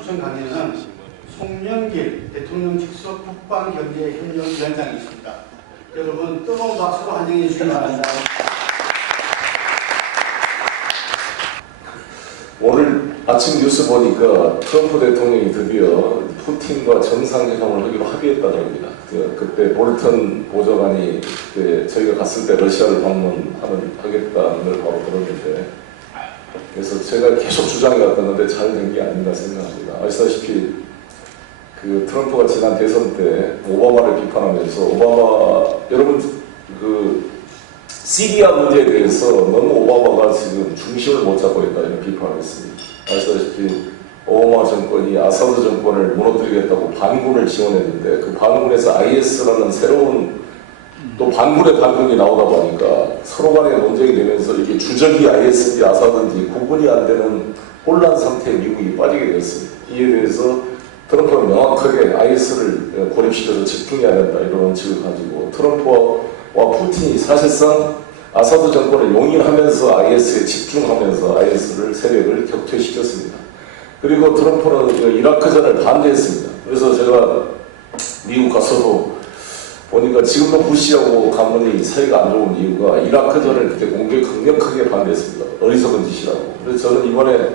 초청 강의는 송영길 대통령 직속 국방경제협력위원장이 있습니다. 여러분 뜨거운 박수로 환영해 주시기 바랍니다. 오늘 아침 뉴스 보니까 트럼프 대통령이 드디어 푸틴과 정상회담을 하기로 합의했다는 겁니다. 그때 볼턴 보좌관이 그때 저희가 갔을 때 러시아를 하겠다는 걸 바로 들었는데, 그래서 제가 계속 주장해왔던 건데 잘 된 게 아닌가 생각합니다. 아시다시피 그 트럼프가 지난 대선 때 오바마를 비판하면서 여러분 그 시리아 문제에 대해서 너무 오바마가 지금 중심을 못 잡고 있다 이런 비판을 했습니다. 아시다시피 오바마 정권이 아사드 정권을 무너뜨리겠다고 반군을 지원했는데 그 반군에서 IS라는 새로운 또 반군의 반군이 나오다 보니까 서로 간에 논쟁이 되면서 이게 주적이 IS인지 아사드인지 구분이 안 되는 혼란 상태에 미국이 빠지게 되었습니다. 이에 대해서 트럼프는 명확하게 IS를 고립시켜서 집중해야 된다 이런 원칙을 가지고 트럼프와 푸틴이 사실상 아사드 정권을 용인하면서 IS에 집중하면서 IS를 세력을 격퇴시켰습니다. 그리고 트럼프는 이라크전을 반대했습니다. 그래서 제가 미국 가서도 보니까 지금도 부시하고 가문이 사이가 안 좋은 이유가 이라크전을 그때 강력하게 반대했습니다. 어리석은 짓이라고. 그래서 저는 이번에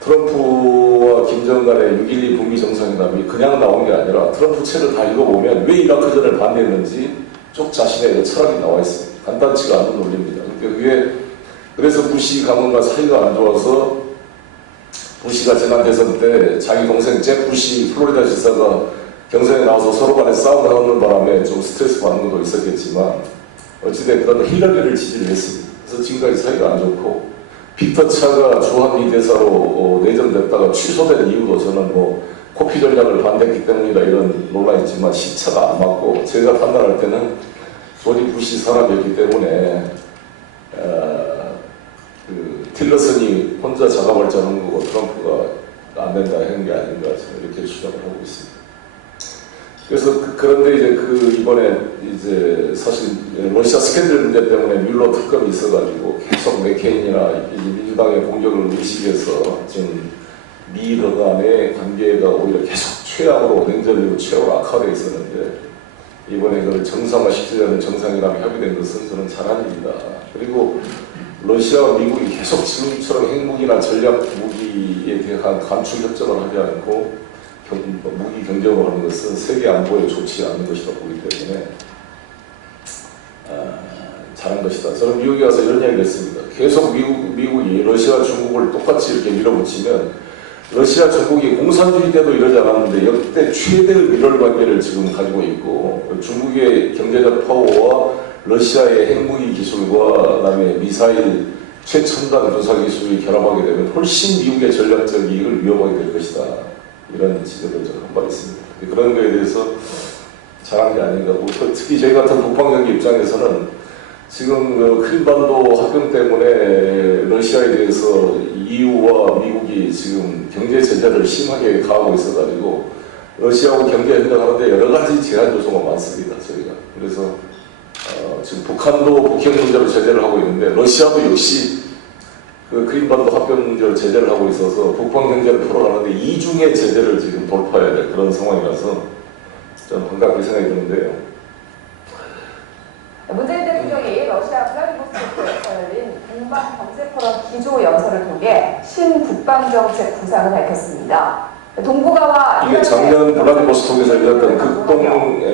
트럼프와 김정은 간의 6.12 북미 정상회담이 그냥 나온 게 아니라 트럼프 책을 다 읽어보면 왜 이라크전을 반대했는지 쭉 자신의 철학이 나와 있습니다. 간단치가 않은 논리입니다. 그래서 부시 가문과 사이가 안 좋아서 부시가 지난 대선 때 자기 동생 잭 부시 플로리다 지사가 경선에 나와서 서로 간에 싸움을 하는 바람에 좀 스트레스 받는 것도 있었겠지만 어찌됐든 힐러리를 지지를 했습니다. 그래서 지금까지 사이가 안 좋고 빅터 차가 주한미 대사로 내정됐다가 취소된 이유도 저는 코피 전략을 반대했기 때문이다 이런 논란이 있지만 시차가 안 맞고 제가 판단할 때는 조지 부시 사람이었기 때문에 틸러슨이 혼자 자가발전한 거고 트럼프가 안 된다 하는 게 아닌가 저는 이렇게 추정을 하고 있습니다. 그래서 그런데 이번에 사실 러시아 스캔들 문제 때문에 뮬러 특검이 있어가지고 계속 맥케인이나 민주당의 공격을 의식해서 지금 미러 간의 관계가 오히려 계속 최악으로 냉전으로 최악으로 악화되어 있었는데 이번에 그걸 정상화시키려는 정상회담이 협의된 것은 저는 잘한 일이다. 그리고 러시아와 미국이 계속 지금처럼 핵무기나 전략 무기에 대한 감축 협정을 하지 않고 무기 경쟁을 하는 것은 세계 안보에 좋지 않은 것이라고 보기 때문에 잘한 것이다. 저는 미국에 가서 이런 이야기를 했습니다. 계속 미국이 러시아와 중국을 똑같이 이렇게 밀어붙이면 러시아 중국이 공산주의 때도 이러지 않았는데 역대 최대의 밀월 관계를 지금 가지고 있고 중국의 경제적 파워와 러시아의 핵무기 기술과 그다음에 미사일 최첨단 군사 기술이 결합하게 되면 훨씬 미국의 전략적 이익을 위협하게 될 것이다. 이런 지적을 저는 한 바 있습니다. 그런 거에 대해서 잘한 게 아닌가. 특히 저희 같은 국방경제 입장에서는 지금 크림반도 합병 때문에 러시아에 대해서 EU와 미국이 지금 경제 제재를 심하게 가하고 있어가지고 러시아하고 경제 협력하는데 여러 가지 제한 요소가 많습니다. 저희가. 그래서 지금 북한도 북핵 문제로 제재를 하고 있는데 러시아도 역시 크림반도 합병 문제로 제재를 하고 있어서 북방 경제를 풀어가는데 이중의 제재를 지금 돌파해야 될 그런 상황이라서 저는 반갑게 생각이 드는데요. 문재인 대통령이 러시아 블라디보스토크에서 열린 동방경제포럼 기조연설을 통해 신국방정책 구상을 밝혔습니다. 동북아와 이게 작년 블라디보스토크에서 열렸던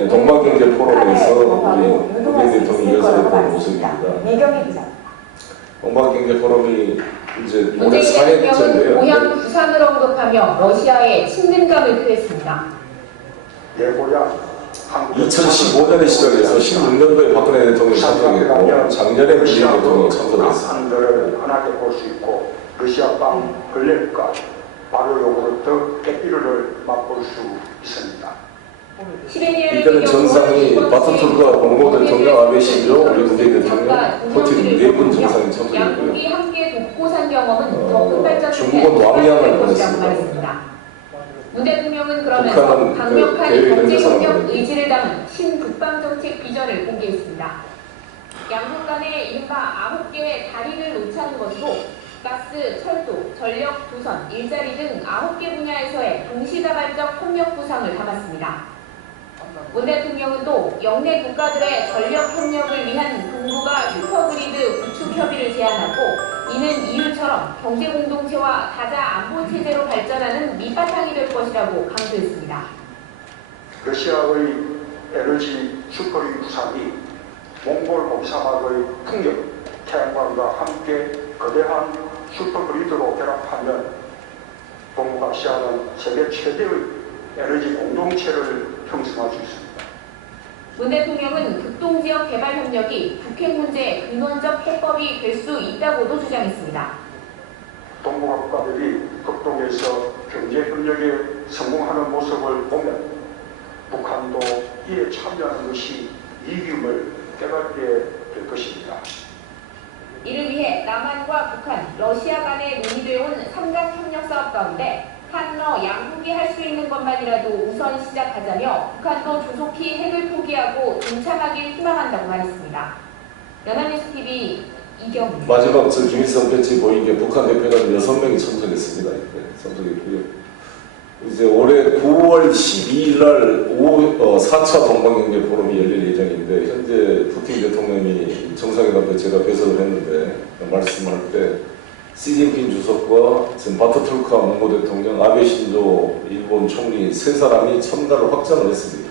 동방경제포럼에서 우리 문재인 대통령이 이어졌던 모습입니다. 이경희 기자. 동방경제포럼이 이제 올해 문재인 대통령은 4회째인데요. 고향 부산을 언급하며 러시아의 친근감을 표했습니다. 2015년에 시작해서 16년도에 박근혜 대통령이 참석했고 작년에 문재인 대통령이 참석했습니다. 한들을 흔하게 볼 수 있고 러시아방 걸레가 바로 요구르트 깨비를 맛볼 수 있습니다. 이때는 정상이 바트툴과 공고 대통령 아베 신조 우리 문재인 대통령 푸틴 4분 정상이 참석했고요. 양국이 함께 독고산 경험은 더 큰 발전을 중국은 왕량을 보냈습니다. 문 대통령은 그러면서 강력한 경제협력 의지를 담은 신국방정책 비전을 공개했습니다. 양국 간의 이른바 9개의 다리를 놓자는 것으로 가스, 철도, 전력, 도선, 일자리 등 9개 분야에서의 동시다발적 협력 구상을 담았습니다. 문 대통령은 또 영내 국가들의 전력 협력을 위한 동북아 슈퍼그리드 구축 협의를 제안하고 이는 이유처럼 경제 공동체와 다자 안보 체제로 발전하는 밑바탕이 될 것이라고 강조했습니다. 러시아의 에너지 슈퍼그리드 구상이 몽골 공사막의 풍경, 태양광과 함께 거대한 슈퍼그리드로 결합하면 동북아시아는 세계 최대의 에너지 공동체를 형성할 수 있습니다. 문 대통령은 극동지역 개발 협력이 북핵 문제의 근원적 해법이 될 수 있다고도 주장했습니다. 동북아 국가들이 극동에서 경제 협력에 성공하는 모습을 보면 북한도 이에 참여하는 것이 이기움을 깨닫게 될 것입니다. 이를 위해 남한과 북한, 러시아 간에 논의되어 온 삼각 협력 사업 가운데 한러 양국이 할 수 있는 것만이라도 우선 시작하자며 북한도 조속히 핵을 포기하고 동참하길 희망한다고 말했습니다. 연합뉴스 TV 이경입니다. 마지막 김일성 배치 보인 게 북한 대표단 6명이 참석했습니다. 참석했고요. 이제 올해 9월 12일 날 4차 동방경제 포럼이 열릴 예정인데 현재 푸틴 대통령이 정상회담 때 제가 배석을 했는데 말씀할 때 시진핑 주석과 지금 바트툴카 몽고 대통령, 아베 신조 일본 총리 세 사람이 참가를 확정을 했습니다.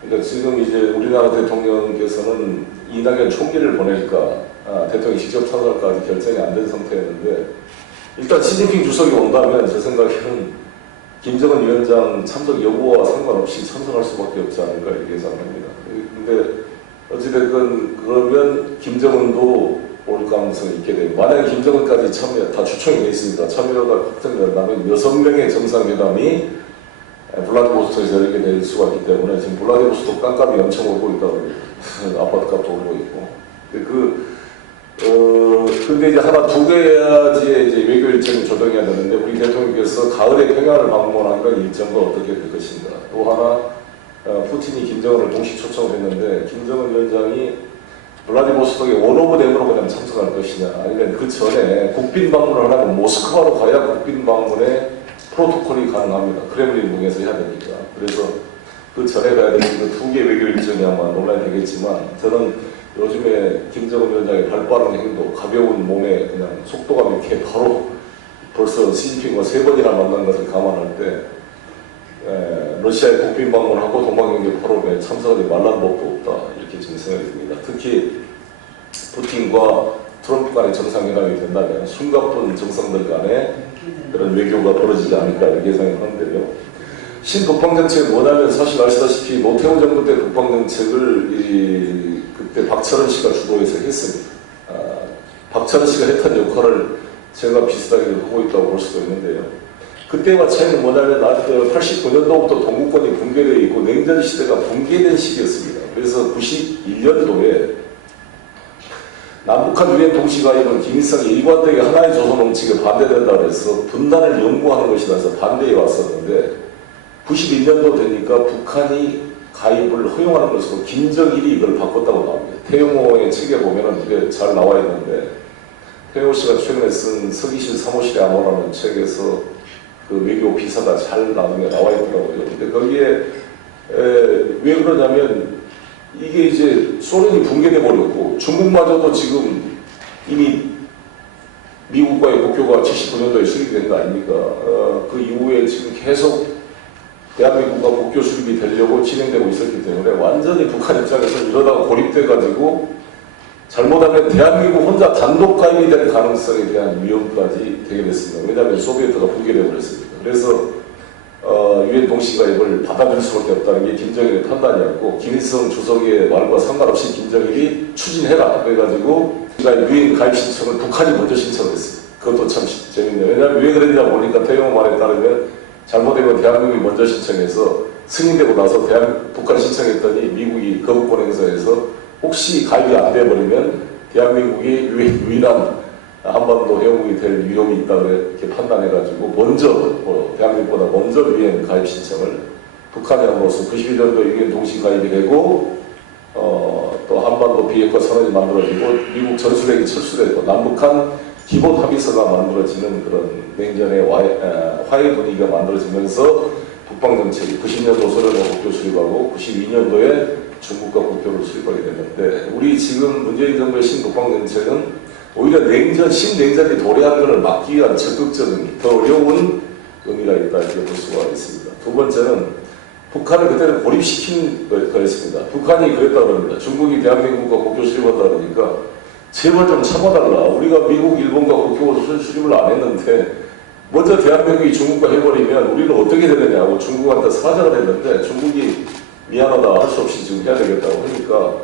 그러니까 지금 이제 우리나라 대통령께서는 이낙연 총리를 보낼까 대통령이 직접 참석할까 아직 결정이 안 된 상태였는데 일단 시진핑 주석이 온다면 제 생각에는 김정은 위원장 참석 여부와 상관없이 참석할 수밖에 없지 않을까 이렇게 예상합니다. 근데 어찌됐든 그러면 김정은도 올 가능성이 있게 되고 만약에 김정은까지 참여 다 추천이 돼 있습니다. 참여가 확정된다면 6명의 정상회담이 블라디보스토크에서 열리게 될 수가 있기 때문에 지금 블라디보스토크 깜깜이 엄청 오르고 있다고 아파트값도 오르고 있고 근데 이제 하나 두 개야지 이제 외교 일정을 조정해야 되는데 우리 대통령께서 가을에 평양을 방문하니까 일정과 어떻게 될 것인가. 또 하나 푸틴이 김정은을 동시 초청을 했는데 김정은 위원장이 블라디보스토크에 원오브댐으로 그냥 참석할 것이냐 아니면 그 전에 국빈 방문을 하려면 모스크바로 가야 국빈 방문에 프로토콜이 가능합니다. 크렘린궁에서 해야 되니까. 그래서 그 전에 가야 되는 그 두 개 외교 일정이 아마 논란이 되겠지만 저는 요즘에 김정은 위원장의 발빠른 행동, 가벼운 몸에 그냥 속도감 있게 바로 벌써 시진핑과 3번이나 만난 것을 감안할 때 러시아의 국빈 방문하고 동방경제 포럼에 참석하지 말라는 법도 없다 이렇게 저는 생각이 듭니다. 특히 푸틴과 트럼프 간의 정상회담이 된다면 숨가쁜 정상들 간에 그런 외교가 벌어지지 않을까 이렇게 생각하는데요. 신국방정책은 뭐냐면 사실 아시다시피 노태우 정부 때 국방정책을 그때 박철원 씨가 주도해서 했습니다. 박철원 씨가 했던 역할을 제가 비슷하게 하고 있다고 볼 수도 있는데요. 그때와 차이는 뭐냐면 89년도부터 동구권이 붕괴되어 있고 냉전 시대가 붕괴된 시기였습니다. 그래서 91년도에 남북한 유엔 동시가입은 김일성이 일관되게 하나의 조선 원칙에 반대된다고 해서 분단을 연구하는 것이라 해서 반대해 왔었는데 91년도 되니까 북한이 가입을 허용하는 것으로 김정일이 이걸 바꿨다고 나옵니다. 태용호의 책에 보면은 이게 잘 나와 있는데 태용호 씨가 최근에 쓴 서기실 사무실의 암호라는 책에서 그 외교 비사가 잘 나중에 나와 있더라고요. 근데 거기에 왜 그러냐면 이게 이제 소련이 붕괴돼 버렸고 중국마저도 지금 이미 미국과의 국교가 79년도에 수립된 거 아닙니까? 그 이후에 지금 계속 대한민국과 국교 수립이 되려고 진행되고 있었기 때문에 완전히 북한 입장에서 이러다가 고립돼가지고 잘못하면 대한민국 혼자 단독 가입이 될 가능성에 대한 위험까지 되게 됐습니다. 왜냐하면 소비에트가 붕괴되어 버렸습니다. 그래서 유엔 동시가입을 받아들일 수밖에 없다는 게 김정일의 판단이었고 김일성 주석의 말과 상관없이 김정일이 추진해라 그래가지고 유엔 가입 신청을 북한이 먼저 신청했습니다. 그것도 참 재밌네요. 왜냐하면 왜 그랬냐 보니까 태용호 말에 따르면 잘못되면 대한민국이 먼저 신청해서 승인되고 나서 북한이 신청했더니 미국이 거부권 행사해서 혹시 가입이 안 돼버리면 대한민국이 유일한 한반도 회원국이 될 위험이 있다고 이렇게 판단해가지고 먼저 대한민국보다 먼저 유엔 가입 신청을 북한이 함으로써 91년도 유엔 동시 가입이 되고 또 한반도 비핵화 선언이 만들어지고 미국 전술핵이 철수되고 남북한 기본 합의서가 만들어지는 그런 냉전의 화해 분위기가 만들어지면서 북방정책이 90년도 소련과 국교 수립하고 92년도에 중국과 국교를 수립하게 됐는데 우리 지금 문재인 정부의 신북방정책은 오히려 냉전, 신냉전이 도래하는 것을 막기 위한 적극적인 더 어려운 의미가 있다 이렇게 볼 수가 있습니다. 두 번째는 북한을 그때는 고립시킨 거였습니다. 북한이 그랬다 그럽니다. 중국이 대한민국과 국교 수립한다 그러니까 제발 좀 참아달라. 우리가 미국, 일본과 국교 수립을 안 했는데 먼저 대한민국이 중국과 해버리면 우리는 어떻게 되느냐고 중국한테 사정을 했는데 중국이 미안하다 할 수 없이 지금 해야 되겠다고 하니까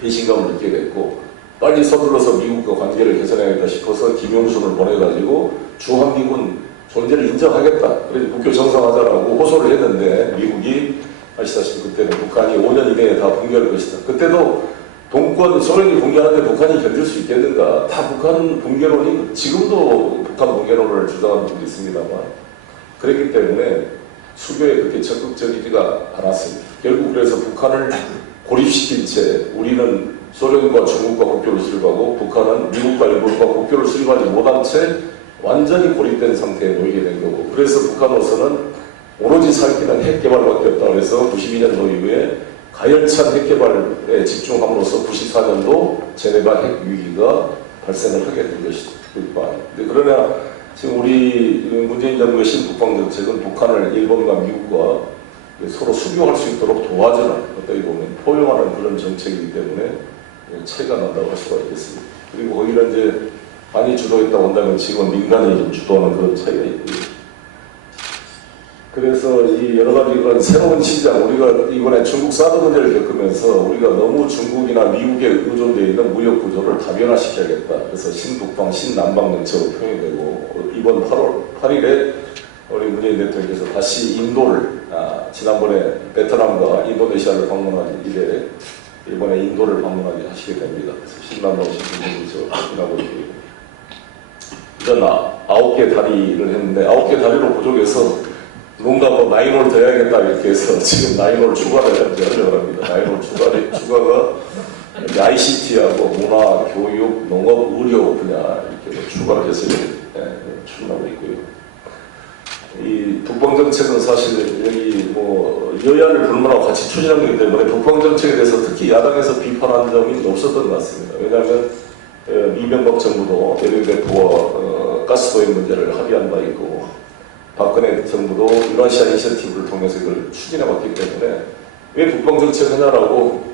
배신감을 느끼게 됐고 빨리 서둘러서 미국과 관계를 개선해야겠다 싶어서 김용순을 보내가지고 주한미군 존재를 인정하겠다. 그래서 국교 정상화하자라고 호소를 했는데 미국이 아시다시피 그때는 북한이 5년 이내에 다 붕괴할 것이다. 그때도 동권 소련이 붕괴하는데 북한이 견딜 수 있겠는가? 다 북한 붕괴론이 지금도 북한 붕괴론을 주장하는 분이 있습니다만 그랬기 때문에 수교에 그렇게 적극적이지가 않았습니다. 결국 그래서 북한을 고립시킨 채 우리는 소련과 중국과 국교를 수립하고 북한은 미국과 일본과 국교를 수립하지 못한 채 완전히 고립된 상태에 놓이게 된 거고 그래서 북한으로서는 오로지 살기는 핵 개발밖에 없다. 그래서 92년도 이후에 가열찬 핵 개발에 집중함으로써 94년도 제네바 핵 위기가 발생을 하게 된 것이죠. 그러나 지금 우리 문재인 정부의 신북방 정책은 북한을 일본과 미국과 서로 수교할 수 있도록 도와주는 어떻게 보면 포용하는 그런 정책이기 때문에 차이가 난다고 할 수가 있겠습니다. 그리고 거기를 이제 많이 주도했다고 한다면 지금은 민간이 좀 주도하는 그런 차이가 있고요. 그래서 이 여러 가지 그런 새로운 시장, 우리가 이번에 중국 사드 문제를 겪으면서 우리가 너무 중국이나 미국에 의존되어 있는 무역 구조를 다변화시켜야겠다. 그래서 신북방, 신남방 정책으로 표현되고 이번 8일에 우리 문재인 대통령께서 다시 인도를 지난번에 베트남과 인도네시아를 방문한 이래 이번에 인도를 방문하게 하시게 됩니다. 그래서 신남방, 신북방 정책을 확인하고 있고요. 이전 9개 다리를 했는데 9개 다리로 부족해서 뭔가 뭐 나인홀 더 해야겠다 이렇게 해서 지금 나인홀 추가를 하려고 합니다. 나인홀 추가가 ICT하고 문화, 교육, 농업, 의료 분야 이렇게 추가를 해서 추진하고 있고요. 이 북방정책은 사실 여기 뭐 여야를 불문하고 같이 추진한 거기 때문에 북방정책에 대해서 특히 야당에서 비판한 점이 없었던 것 같습니다. 왜냐하면 이명박 정부도 LNG와 가스도입 문제를 합의한 바 있고 박근혜 정부도 유라시아 인센티브를 통해서 이걸 추진해왔기 때문에 왜 북방정책 하냐라고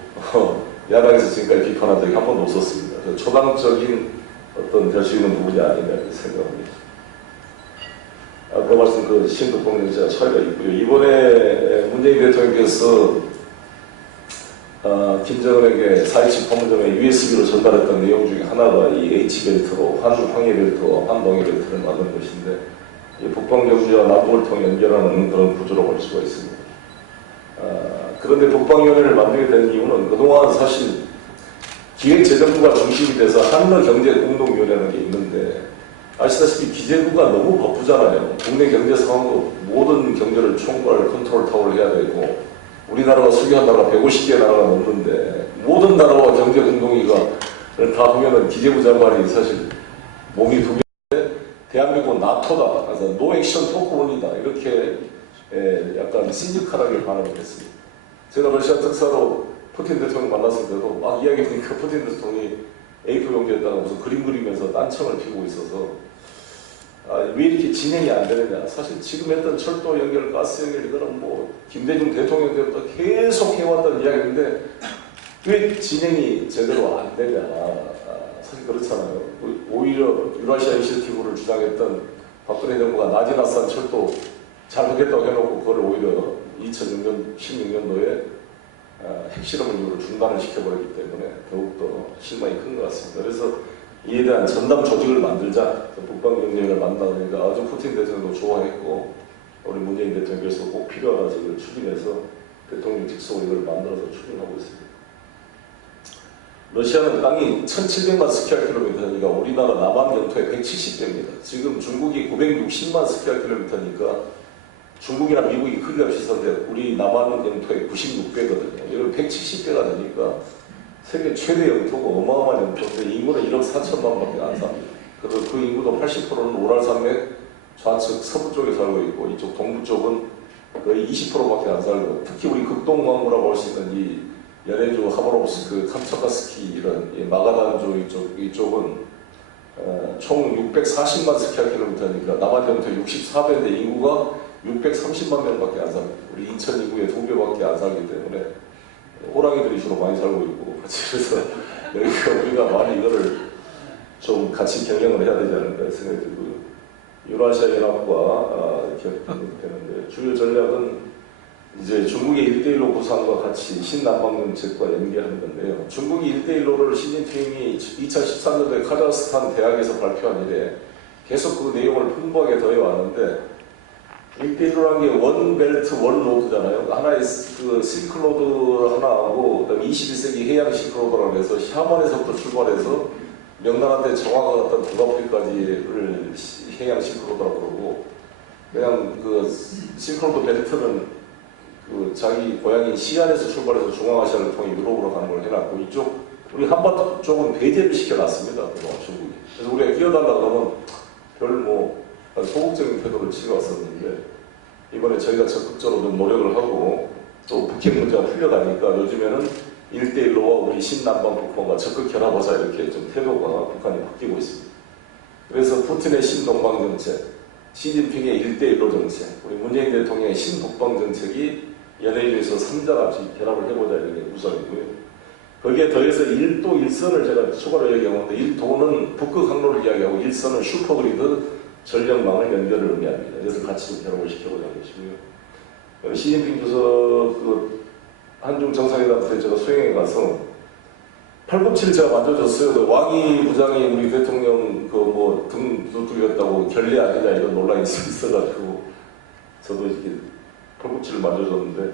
야당에서 지금까지 비판한 적이 한 번도 없었습니다. 초당적인 어떤 될 수 있는 부분이 아니냐 이렇게 생각합니다. 아까 말씀 그 신북방정책과 차이가 있고요. 이번에 문재인 대통령께서 김정은에게 4.27 판문점에 USB로 전달했던 내용 중에 하나가 이 H벨트로 환황해벨트와 환동해벨트를 만든 것인데 북방경제와 남북을 통해 연결하는 그런 구조로 볼 수가 있습니다. 그런데 북방위원회를 만들게 된 이유는 그동안 사실 기획재정부가 중심이 돼서 한러경제공동위원회라는 게 있는데 아시다시피 기재부가 너무 바쁘잖아요. 국내 경제 상황도 모든 경제를 총괄 컨트롤 타워를 해야 되고 우리나라가 수교한 나라가 150개 나라가 넘는데 모든 나라와 경제 공동위가 다 하면은 기재부 장관이 사실 몸이 두 개인데 대한민국은 나토다. 그래서 노 액션 토크 원이다. 이렇게 약간 시니컬하게 반응을 했습니다. 제가 러시아 특사로 푸틴 대통령 만났을 때도 막 이야기하니까 푸틴 대통령이 A4 용지에다가 무슨 그림 그리면서 딴청을 피고 있어서 왜 이렇게 진행이 안 되느냐. 사실 지금 했던 철도 연결, 가스 연결 이거는 뭐 김대중 대통령 때부터 계속 해왔던 이야기인데 왜 진행이 제대로 안 되냐. 사실 그렇잖아요. 오히려 유라시아 인시티브를 주장했던 박근혜 정부가 나지나산 철도 잘 하겠다고 해놓고 그걸 오히려 2006년, 16년도에 핵실험을 이후로 중단을 시켜버렸기 때문에 더욱더 실망이 큰 것 같습니다. 그래서 이에 대한 전담 조직을 만들자, 북방경제를 만나니까 아주 푸틴 대통령도 좋아했고 우리 문재인 대통령께서 꼭 필요하다 이걸 추진해서 대통령 직속 이걸 만들어서 추진하고 있습니다. 러시아는 땅이 1700만 스퀘어킬로미터니까 우리나라 남한 영토의 170배입니다. 지금 중국이 960만 스퀘어킬로미터니까 중국이나 미국이 크기가 비슷한데 우리 남한 영토의 96배거든요. 이걸 170배가 되니까 세계 최대 영토고 어마어마한 영토인데 인구는 1억 4천만 밖에 안 삽니다. 그래서 그 인구도 80%는 우랄산맥 좌측 서부 쪽에 살고 있고 이쪽 동부 쪽은 거의 20%밖에 안 살고 특히 우리 극동강우라고 할 수 있는 이 연해주, 하바롭스크, 캄차카스키 이런 이 마가단주 이쪽은 총 640만 스퀘어킬로미터니까 남한전부터 64배인데 인구가 630만 명밖에 안 삽니다. 우리 인천 인구의 2배밖에 안 살기 때문에 호랑이들이 주로 많이 살고 있고 그래서 여기가 우리가 많이 이거를 좀 같이 경영을 해야 되지 않을까 생각이 들고요. 유라시아 연합과 되는데 주요 전략은 이제 중국의 1대1로 구상과 같이 신남방 정책과 연계하는 건데요. 중국이 1대1로를 시진핑이 2013년도에 카자흐스탄 대학에서 발표한 이래 계속 그 내용을 풍부하게 더해왔는데 1대1로라는 게 원벨트 원로드잖아요. 하나의 그 실크로드 하나하고 그다음에 21세기 해양 실크로드라고 해서 샤먼에서부터 출발해서 명나라한테 정화가 갔던 북아프리까지를 해양 실크로드라고 그러고 그냥 그 실크로드 벨트는 그 자기 고향인 시안에서 출발해서 중앙아시아를 통해 유럽으로 가는 걸 해놨고 이쪽 우리 한반도 쪽은 배제를 시켜놨습니다. 중국이. 그래서 우리가 끼어달라 그러면 별 소극적인 태도를 취해왔었는데 이번에 저희가 적극적으로 좀 노력을 하고 또 북핵 문제가 풀려가니까 요즘에는 1대1로와 우리 신남방 북한과 적극 결합하자 이렇게 좀 태도가 북한이 바뀌고 있습니다. 그래서 푸틴의 신동방 정책, 시진핑의 1대1로 정책, 우리 문재인 대통령의 신북방 정책이 연해주에서 3자같이 결합을 해보자 이런 게 우선이고요. 거기에 더해서 1도 1선을 제가 추가로 얘기하는데 1도는 북극 항로를 이야기하고 1선은 슈퍼그리드 전력망을 연결을 의미합니다. 그래서 같이 좀 결합을 시켜보자 것이고요. 시진핑 주석 그 한중 정상회담 때 제가 수행해 가서 팔꿈치를 제가 만져줬어요. 그 왕이 부장이 우리 대통령 등 두드렸다고 결례 아니냐 이런 논란이 있어가지고 저도 이렇게 팔꿈치를 만져줬는데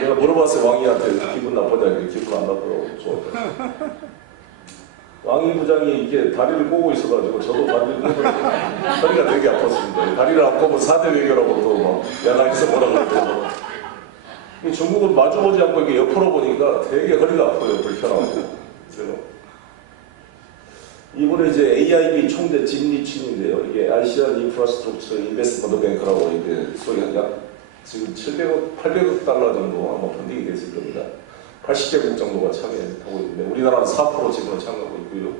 내가 물어봤어요. 왕이한테 기분 나쁘냐 이렇게 기분 안 나쁘다고 좋았다. 왕이 부장이 이게 다리를 꼬고 있어가지고 저도 다리를 꼬고 다리가 되게 아팠습니다. 다리를 안 꼬면 4대 외교라고도 막 야간에서 뭐라 그러고 중국은 마주보지 않고 이게 옆으로 보니까 되게 허리가 아파요. 불편하고. 그래서 이번에 이제 AIB 총재 진리춘인데요. 이게 아시안 인프라스트럭처 인베스트먼트 뱅크라고 이게 소위 약 지금 700억, 800억 달러 정도 아마 펀딩이 됐을 겁니다. 80개국 정도가 참여하고 있는데 우리나라는 4% 지분을 참여하고 있고요.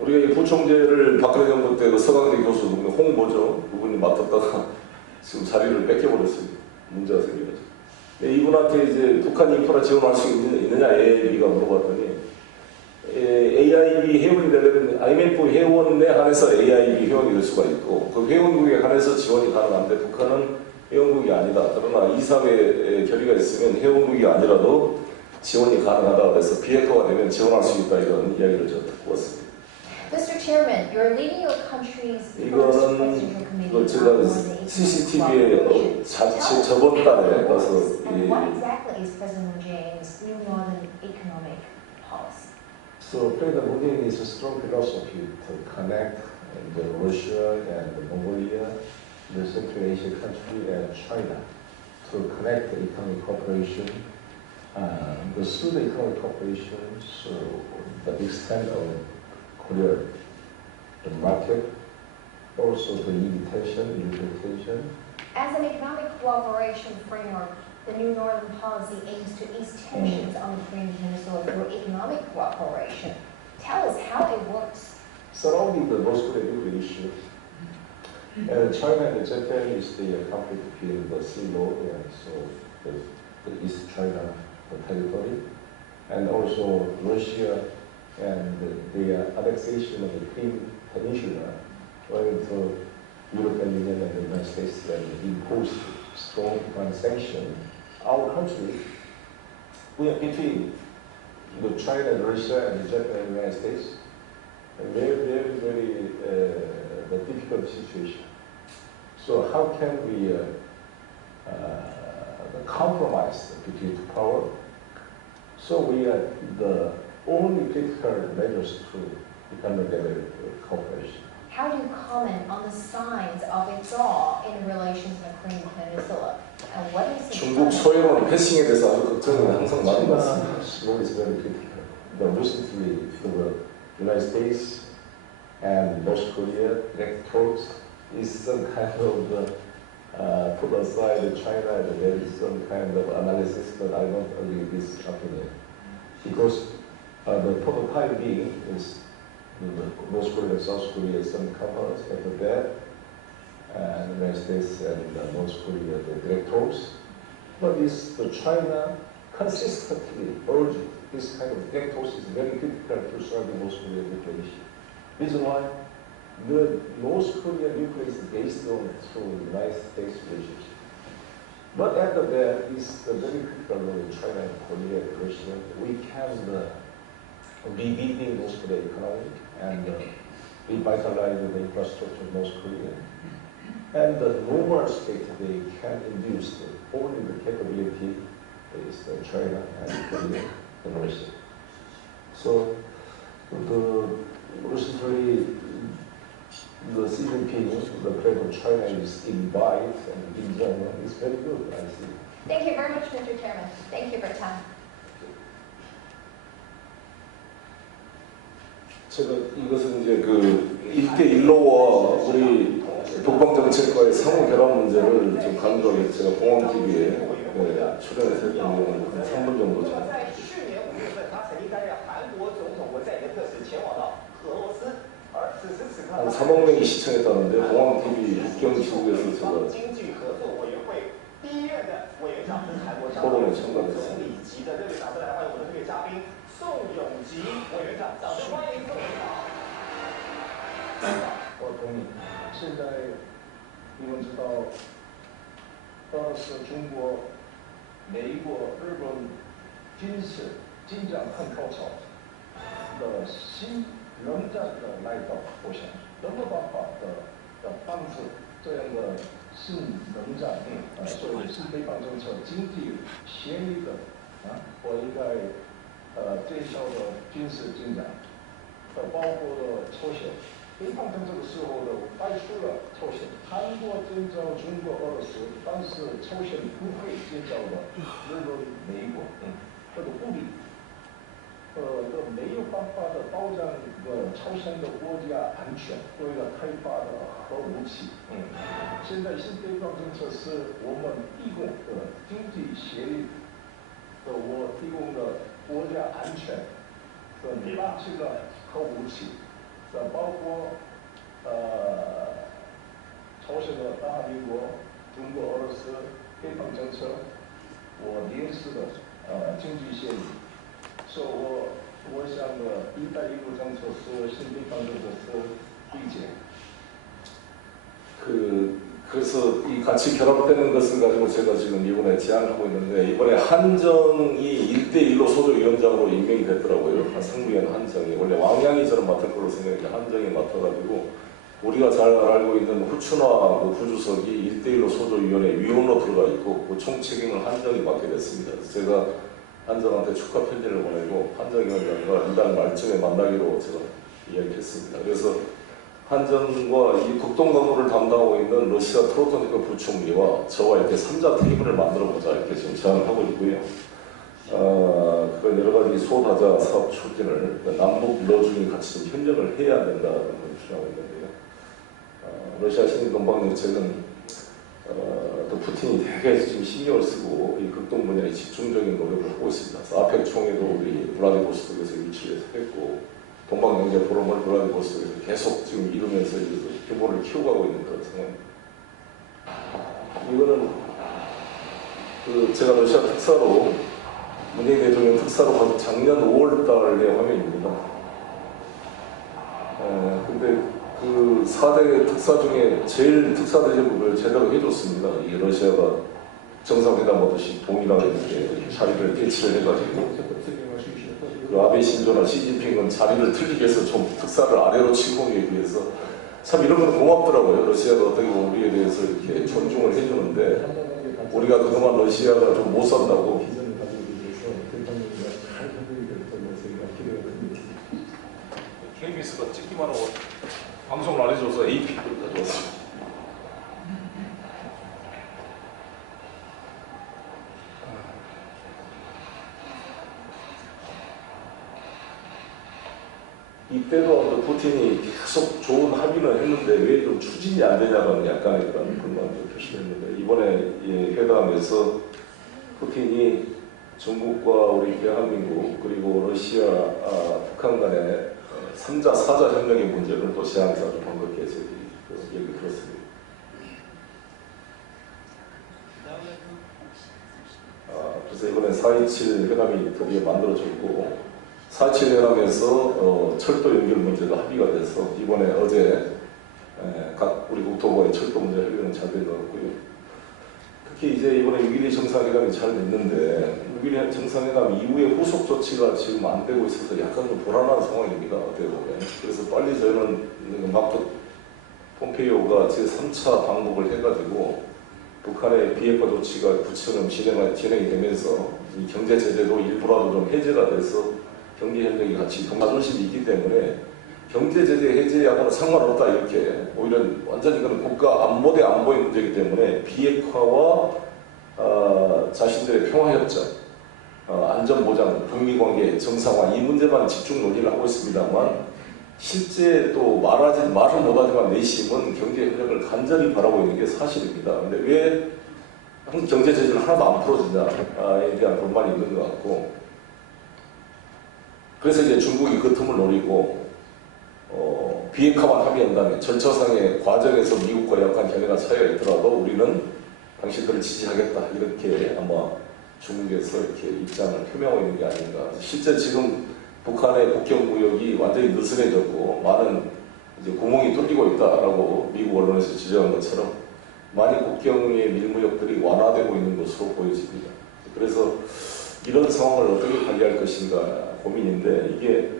우리가 이 부총재를 박근혜 정부 때 그 서강대 교수 홍보죠. 그분이 맡았다가 지금 자리를 뺏겨버렸습니다. 문제가 생겨가지고. 이분한테 이제 북한 인프라 지원할 수 있느냐 AIB가 물어봤더니 AIB 회원이 되려면 IMF 회원에 한해서 AIB 회원이 될 수가 있고 그 회원국에 한해서 지원이 가능한데 북한은 회원국이 아니다. 그러나 이사회 결의가 있으면 회원국이 아니라도 지원이 가능하다. 그래서 비핵화가 되면 지원할 수 있다 이런 이야기를 저 듣고 왔습니다. Mr. Chairman, you're leading your country's first 이거는 presidential 그 committee 제가 on the CCTV에 자칫 저번 달에 가서 And what exactly is President Moon Jae-in's New Northern Economic Policy? So President Moon Jae-in is a strong philosophy to connect Russia and Mongolia, the Central Asia country and China to connect the economic cooperation. Through the economic cooperation, so the extent of Korea, the market, also the invitation, interpretation. As an economic cooperation framework, the New Northern Policy aims to ease tensions on the Korean Peninsula through economic cooperation. Tell us how it works. Surrounding the North Korean issue, and China and Japan is the conflict between the Sea Road and so the East China territory, and also Russia and the annexation of the Crimea Peninsula, where the European Union and the United States and imposed strong sanctions. Our country, we are between China and Russia and Japan and the United States, a very difficult situation. So how can we compromise between two powers? So we are the only political measures to economic cooperation. How do you comment on the signs of withdrawal in relations to the Korean Peninsula? And what is the 중국 소유론 패싱에 대해서 아주 걱정이 항상 많은 것 같습니다. China's role is very critical. Recently, the United States and North Korea direct talks is some kind of put aside China and there is some kind of analysis, but I don't agree with this opinion. Because for the time being is North Korea and South Korea some conference after that, and the United States and North Korea the direct talks. But this China consistently urged this kind of direct talks is very critical to solve the North Korea nuclear issue. Reason why the North Korea nuclear is based on through the United States relationship. But after that is the very critical role in China and Korea and Russia. We can rebuilding North Korea economy and revitalize the infrastructure of North Korea. And the normal state they can induce only the capability is China and Korea and Russia. So the recently the Xi Jinping, the president of China is invite and in general is very good, I see. Thank you very much, Mr. Chairman. Thank you for your time. 제가 이것은 이제 그 1대1로와 우리 북방 정책과의 상호 결합 문제를 좀 강조하게 제가 공항 TV에 출연해서 했던 내용을 한 3분 정도 전. 在去年5月份，他曾经担任韩国总统国在任特使，前往到俄罗斯。而此时此刻， 한 3억 명이 시청했다는데 공항 TV 국경 지국에서 제가 经济合作委员会第一任的委员长是韩国商务 토론에 总 참가했습니다. 理级的，热烈掌声来欢迎我们的特别嘉宾宋永吉委员长，掌声欢迎宋委员长。我同意。现在你们知道，俄罗斯、中国、美国、日本军事进展很高潮的新冷战的来到，我想怎么办法的防止这样的新冷战？所以新北方政策经济协议的我应该介绍的军事进展，包括了朝鲜。北方政策的时候呢，摆出了朝鲜，韩国征召中国、俄罗斯，但是朝鲜不会接召的日本、美国，这个不利。没有办法的保障朝鲜的国家安全，为了开发的核武器。现在新北方政策是我们提供的经济协议，我提供的国家安全的拉起了核武器，包括朝鲜的大韩国、中国、俄罗斯北方政策，我联系的经济协议。所以我想一带一路政策是新北方政策是理解。 그래서 이 같이 결합되는 것을 가지고 제가 지금 이번에 제안하고 있는데 이번에 한정이 1대1로 소조위원장으로 임명이 됐더라고요. 상무위원 한정이 원래 왕양이 저는 맡을 걸로 생각했는데 한정이 맡아가지고 우리가 잘 알고 있는 후춘화 그 부주석이 1대1로 소조위원회 위원으로 들어가 있고 그 총 책임을 한정이 맡게 됐습니다. 그래서 제가 한정한테 축하 편지를 보내고 한정 위원장과 이달 말쯤에 만나기로 제가 이야기했습니다. 그래서 한정과 이 국동건물을 담당하고 있는 러시아 트로토니크 부총리와 저와 이렇게 3자 테이블을 만들어보자 이렇게 지금 제안을 하고 있고요. 그런 여러 가지 소다자 사업 추진을 남북 러중이 같이 좀 협력을 해야 된다는 걸 주장하고 있는데요. 러시아 신동방정책은 또 푸틴이 되게 지금 신경을 쓰고 이 극동 분야에 집중적인 노력을 하고 있습니다. 그래서 아펙 총회도 우리 블라디보스톡에서 유치해서 했고 동방경제 포럼을 블라디보스톡에서 계속 지금 이루면서 규모를 키워가고 있는 그런 상황입니다. 이거는 제가 러시아 특사로 문재인 대통령 특사로 가서 작년 5월달의 화면입니다. 근데 그 4대 특사 중에 제일 특사 대접을 제대로 해줬습니다. 이 러시아가 정상회담 하듯이 동일하게 이렇게 자리를 배치를 해가지고 그 아베 신조나 시진핑은 자리를 틀리게 해서 좀 특사를 아래로 치고오기 위해서 참 이런 건 고맙더라고요. 러시아가 어떻게 우리에 대해서 이렇게 존중을 해주는데 우리가 그동안 러시아가 좀 못 산다고 KBS가 찍기만 하고 방송을 안 해줘서 AP를 가져왔습니다. 이때도 푸틴이 계속 좋은 합의는 했는데 왜 좀 추진이 안 되냐는 약간의 그런 불만을 표시했는데 이번에 회담에서 푸틴이 중국과 우리 대한민국 그리고 러시아, 북한 간의 3자, 4자 협력의 문제를 또 제안해서 아주 반갑게 얘기 들었습니다. 그래서 이번에 4.27 회담이 드디어 만들어졌고 4.27 회담에서 철도 연결 문제가 합의가 돼서 이번에 어제 각 우리 국토부의 철도 문제 협의는 잘 된 것 같고요. 특히 이제 이번에 6.12 정상회담이 잘 됐는데 6.12 정상회담 이후에 후속 조치가 지금 안 되고 있어서 약간 좀 불안한 상황입니다. 어떻게 보면. 그래서 빨리 저는 마크 폼페이오가 제3차 방북을 해가지고 북한의 비핵화 조치가 구체적으로 진행이 되면서 이 경제 제재도 일부라도 좀 해제가 돼서 경제 협력이 같이 자존심이 있기 때문에 경제 제재 해제하고는 상관없다 이렇게 오히려 완전히 이거는 국가 안보 대 안보의 문제이기 때문에 비핵화와 자신들의 평화협정, 안전보장, 북미관계 정상화 이 문제만 집중 논의를 하고 있습니다만 실제 또 말을 못하지만 내심은 경제협력을 간절히 바라고 있는 게 사실입니다. 근데 왜 경제 제재를 하나도 안 풀어지냐에 대한 불만이 있는 것 같고 그래서 이제 중국이 그 틈을 노리고 비핵화만 합의한다면 절차상의 과정에서 미국과 약간 견해가 차이가 있더라도 우리는 당신들을 지지하겠다 이렇게 아마 중국에서 이렇게 입장을 표명하고 있는 게 아닌가. 실제 지금 북한의 국경 무역이 완전히 느슨해졌고 많은 이제 구멍이 뚫리고 있다라고 미국 언론에서 지적한 것처럼 많이 국경의 밀무역들이 완화되고 있는 것으로 보여집니다. 그래서 이런 상황을 어떻게 관리할 것인가 고민인데 이게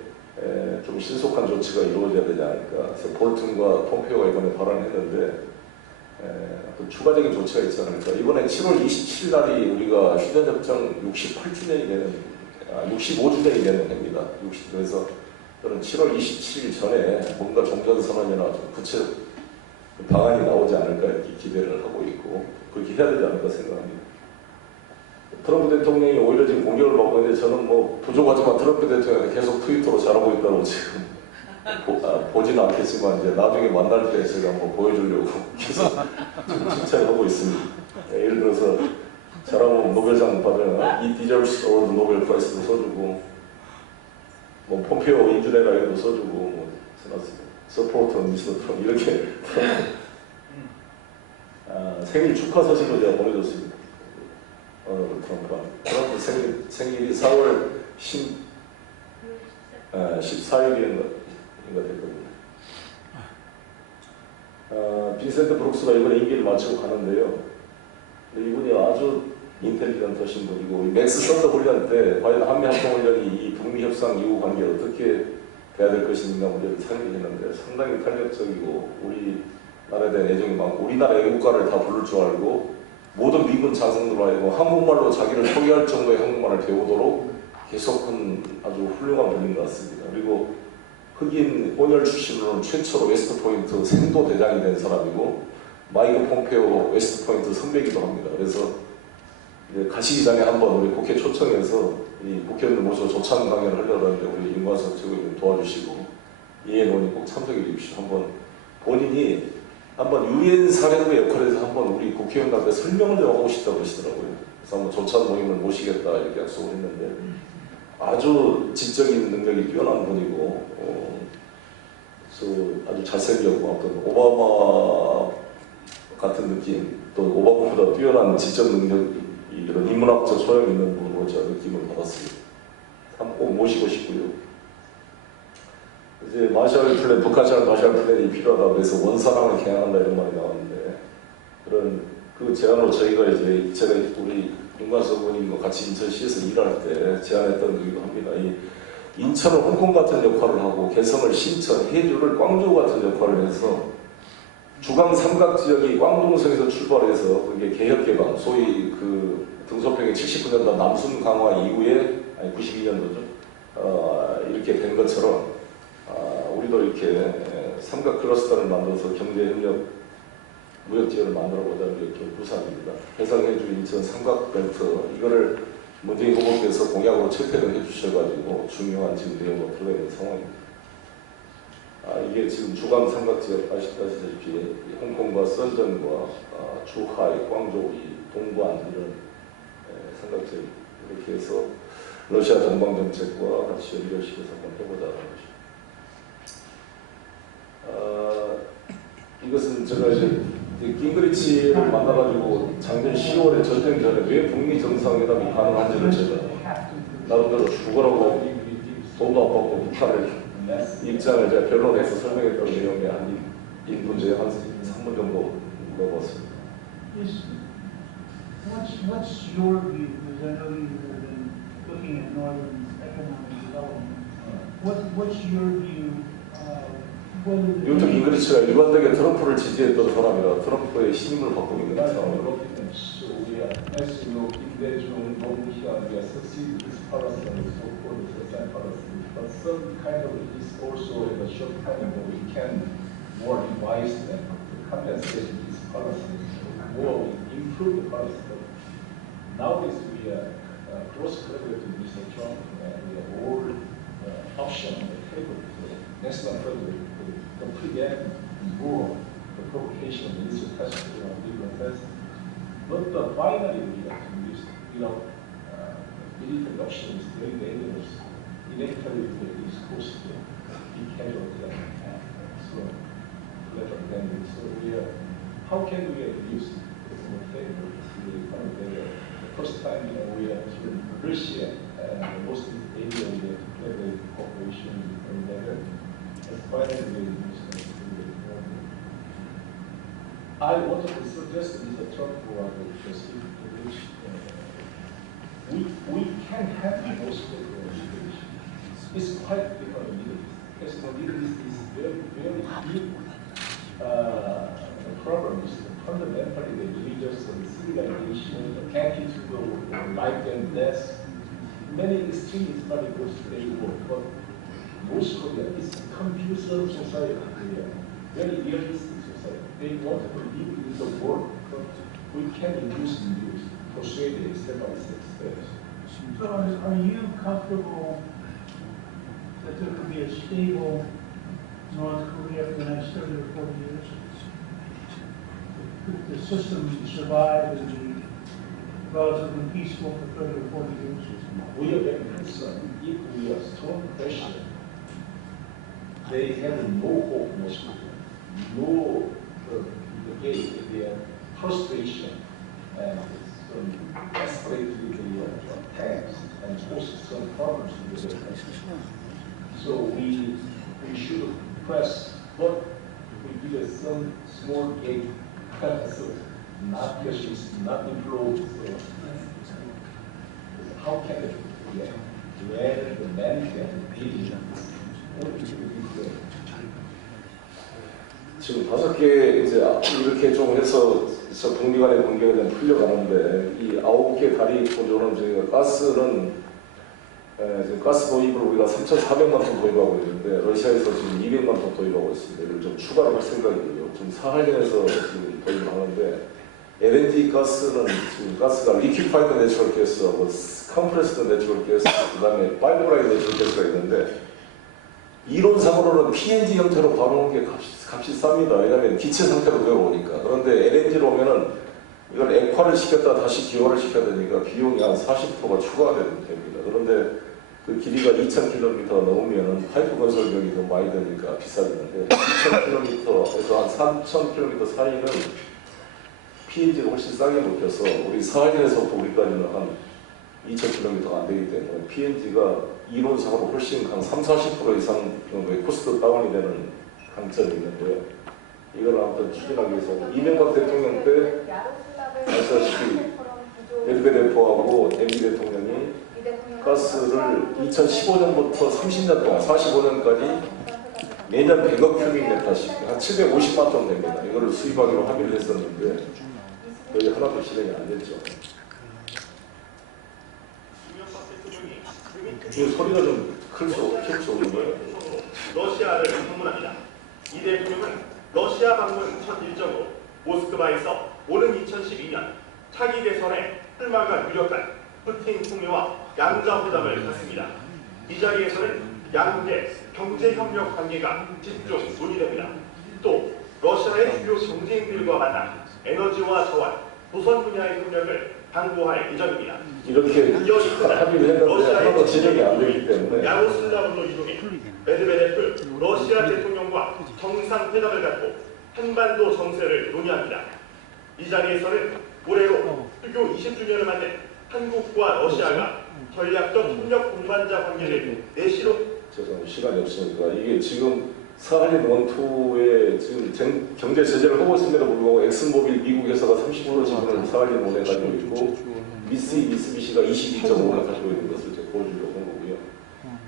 좀 신속한 조치가 이루어져야 되지 않을까. 그래서 볼튼과 폼페오가 이번에 발언했는데 또 추가적인 조치가 있지 않을까. 이번에 7월 27일 날이 우리가 휴전협정 68주년이 되는 65주년이 되는 해입니다. 그래서 저는 7월 27일 전에 뭔가 종전선언이나 좀 구체적 방안이 나오지 않을까 이렇게 기대를 하고 있고 그렇게 해야 되지 않을까 생각합니다. 트럼프 대통령이 오히려 지금 공격을 받고 있는데 저는 뭐 부족하지만 트럼프 대통령이 계속 트위터로 잘하고 있다고 지금 보지는 않겠지만 이제 나중에 만날 때 제가 한번 보여주려고 계속 칭찬을 하고 있습니다. 예를 들어서 잘하면 노벨상 받으면 He deserves all the Nobel Prize도 써주고 뭐 폼페오 인준해라에도 써주고 뭐 서포터 미스터 트럼프 이렇게 생일 축하 사진도 제가 보내줬습니다. 트럼프 생일이 4월 14일인가 됐거든요. 빈센트 브룩스가 이번에 임기를 마치고 가는데요. 이분이 아주 인텔리전트하신 분이고 맥스 썬더 훈련 때 과연 한미 합동 훈련이 이 북미 협상 이후 관계 어떻게 돼야 될 것인가 문제를 상기했는데 상당히 탄력적이고 우리나라에 대한 애정이 많고 우리나라 애국가를 다 부를 줄 알고 모든 미군 장성들로 하여금 한국말로 자기를 소개할 정도의 한국말을 배우도록 계속한 아주 훌륭한 분인 것 같습니다. 그리고 흑인 혼혈 출신으로는 최초로 웨스트포인트 생도 대장이 된 사람이고 마이크 폼페오 웨스트포인트 선배이기도 합니다. 그래서 이제 가시기 전에 한번 우리 국회 초청해서 이 국회의원들 모셔서 조찬 강연을 하려고 하는데 우리 윤관석 최고위원 도와주시고 이해 논의 꼭 참석해 주십시오. 한번 본인이 한번 유엔 사령부의 역할에서 한번 우리 국회의원들한테 설명을 좀 하고 싶다고 하시더라고요. 그래서 한번 조찬 모임을 모시겠다 이렇게 약속을 했는데 아주 지적인 능력이 뛰어난 분이고 아주 잘생겼고 어떤 오바마 같은 느낌 또 오바마보다 뛰어난 지적 능력 이런 인문학적 소양이 있는 분으로 제가 느낌을 받았습니다. 한번 꼭 모시고 싶고요. 이제 마샬 플랜, 북한식 마샬 플랜이 필요하다 그래서 원산항을 개항한다 이런 말이 나왔는데 그런 그 제안으로 저희가 이제 제가 우리 윤관석 의원님과 같이 인천시에서 일할 때 제안했던 거기도 합니다. 이 인천을 홍콩 같은 역할을 하고 개성을 신천, 해주를 광저우 같은 역할을 해서 주강 삼각 지역이 광동성에서 출발해서 그게 개혁개방, 소위 그 등소평의 79년도 남순 강화 이후에 92년도죠. 이렇게 된 것처럼 우리도 이렇게 삼각 클러스터를 만들어서 경제협력 무역지역을 만들어보자는 게 이렇게 부산입니다. 해상해주 인천 삼각벨트 이거를 문재인 후보께서 공약으로 채택을 해주셔가지고 중요한 지금 내용으로 들어가 있는 상황입니다. 이게 지금 주간 삼각지역 아시다시피 홍콩과 선전과 주하이, 광저우, 동관 이런 삼각지역 이렇게 해서 러시아 전방 정책과 같이 연결시켜서 한번 해보자는 것입니다. 이것은 제가 이제 깅그리치를 만나가지고 작년 10월에 전쟁 전에 왜 북미 정상회담이 가능한지를 제가 나름대로 죽으라고 돈도 안 받고 북한을 입장을 제가 변론해서 설명했던 내용의 한 문제에 한 3분 정도 물어봤습니다. What's your view? Because I know you've been looking at northern economic development. What's your view? 뉴턴 깅그리치가 일관되게 트럼프를 지지했던 사람이라 트럼프의 힘을 받고 있는 사람입니다. As you know, Kim Dae-jung, Roh Moo-hyun, we are succeeding this policy and so-called second policy. But some kind of is also in the short time that we can more revise them to compensate this policy, more improve the policy. But nowadays we are close collaborating with Mr. Trump and we have all options on the table. National President to prevent more the provocation of the president of different presidents. But finally, we have to use, military option is very dangerous. Electorally, it is costly. Be casualty so collateral damage. So how can we use this in favor? The first time we are through Russia and most of the area we have to collaborate cooperation and level. I wanted to suggest to Mr. Trump we can have those cooperation. It's quite different in Middle East. Because the Middle East is very, very deep. The problem is fundamentally the religious and civilization, the attitude of life and death. Many extreme Islamic groups they work, but North Korea is a computer society, very realistic society. They want to live in the world, but we can induce persuade them step by step. So are you comfortable that there could be a stable North Korea for the next 30 or 40 years? Could the system survive and be relatively peaceful for 30 or 40 years? We are very concerned if we are strong pressure. They have no hope, no their frustration and escalate with the attacks and cause some problems with the country. So we should press, but we give some small gate, so not just not implode. So how can it where the management be? 지금 5개 이제 이렇게 좀 해서 저 북미 간의 관계가 좀 풀려가는데 이 9개 다리 구조는 저희가 가스는 지금 가스 도입을 우리가 3,400만 톤 도입하고 있는데 러시아에서 지금 200만 톤 도입하고 있습니다. 이걸 좀 추가로 할 생각이고요. 지금 사할린에서 지금 도입을 하는데 LNG 가스는 지금 가스가 리퀴파이드 내추럴 가스하고 컴프레스드 내추럴 가스 그다음에 파이브라인 내추럴 가스가 있는데 이론상으로는 PNG 형태로 바로 게 값이 쌉니다. 왜냐하면 기체 상태로 되어오니까. 그런데 LNG로 오면은 이걸 액화를 시켰다 다시 기화를 시켜야 되니까 비용이 한 40%가 추가됩니다. 그런데 그 길이가 2,000km 넘으면은 파이프 건설 비용이 더 많이 되니까 비싸지는데 2,000km에서 한 3,000km 사이는 PNG가 훨씬 싸게 먹혀서 우리 사할린에서부터 우리까지는 한 2,000km가 안 되기 때문에 PNG가 이론상으로 훨씬 한 30-40% 이상 정도의 코스트 다운이 되는 강점이 있는데요. 이걸 아무튼 추진하기 위해서 이명박 대통령 때 아시다시피 메드베데프하고 MB 대통령이 가스를 2015년부터 30년 동안 45년까지 매년 100억 큐빅미터씩 한 750만 톤 됩니다. 이거를 수입하기로 합의를 했었는데 거의 하나도 실행이 안 됐죠. 이 소리가 좀 클 수 없는 거예요? 러시아를 방문합니다. 이 대통령은 러시아 방문 첫 일정으로 모스크바에서 오는 2012년 차기 대선에 출마가 유력한 푸틴 총리와 양자 회담을 갖습니다. 이 자리에서는 양국의 경제협력 관계가 집중 논의됩니다. 또 러시아의 주요 경쟁들과 만나 에너지와 자원, 도선 분야의 협력을 강구할 예정입니다. 이렇게 합의를 했는데 하나도 진행이 안 되기 때문에 야로슬라브로 이동해 메드베데프 러시아 대통령과 정상회담을 갖고 한반도 정세를 논의합니다. 이 자리에서는 올해로 수교 20주년을 맞는 한국과 러시아가 전략적 협력 동반자 관계를 내시로 죄송합니다. 시간이 없으니까 이게 지금 사할린 원투에 지금 경제 제재를 하고 있음에도 불구하고 엑슨모빌 미국 회사가 30% 지분을 사할린 원에 가지고 있고 미쓰비시가 22.5를 가지고 있는 것을 이제 보여주려고 한 거고요.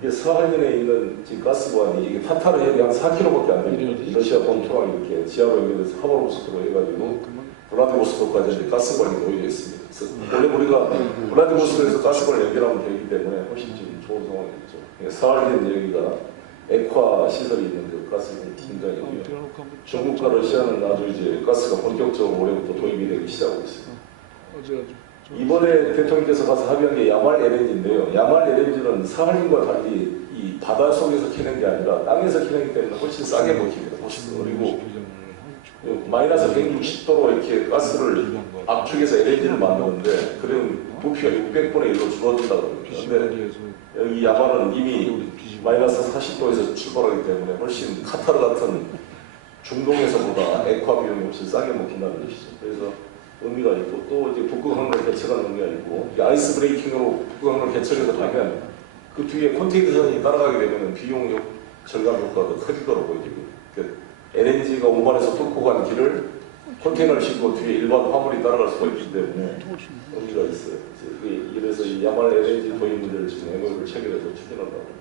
이게 사할린에 있는 지금 가스관이 이게 파타르 해역이 한 4km밖에 안 됩니다. 러시아 본토랑 이렇게 지하로 연결해서 하바로브스크로 해가지고 블라디보스토크까지 이제 가스관이 놓여 있습니다. 그래서 원래 우리가 블라디보스토크에서 가스관을 연결하면 되기 때문에 훨씬 지금 좋은 상황이겠죠. 사할린 여기가 액화 시설이 있는 그 가스 공장이고요. 중국과 러시아는 아주 이제 가스가 본격적으로 올해부터 도입이 되기 시작하고 있습니다. 이번에 대통령께서 가서 합의한 게 야말 LNG인데요. 야말 LNG는 사할린과 달리 이 바다 속에서 캐는 게 아니라 땅에서 캐내기 때문에 훨씬 싸게 먹힙니다. 그리고 마이너스 160도로 이렇게 가스를 압축해서 LNG를 만드는데 그럼 부피가 600분의 1로 줄어든다고 합니다. 그런데 여기 야만은 이미 마이너스 40도에서 출발하기 때문에 훨씬 카타르 같은 중동에서보다 액화 비용이 훨씬 싸게 먹힌다는 것이죠. 그래서 의미가 있고 또 이제 북극항로 개척하는 의미가 있고 아이스 브레이킹으로 북극항로 개척해서 가면 그 뒤에 컨테이너선이 따라가게 되면 비용 절감 효과도 커지더라고요. LNG가 오만에서 뚫고 간 길을 컨테이너를 싣고 뒤에 일반 화물이 따라갈 수가 있기 때문에 의미가 있어요. 그래서 이 야말 LNG 도입 문제를 지금 MOU를 체결해서 추진한다고 합니다.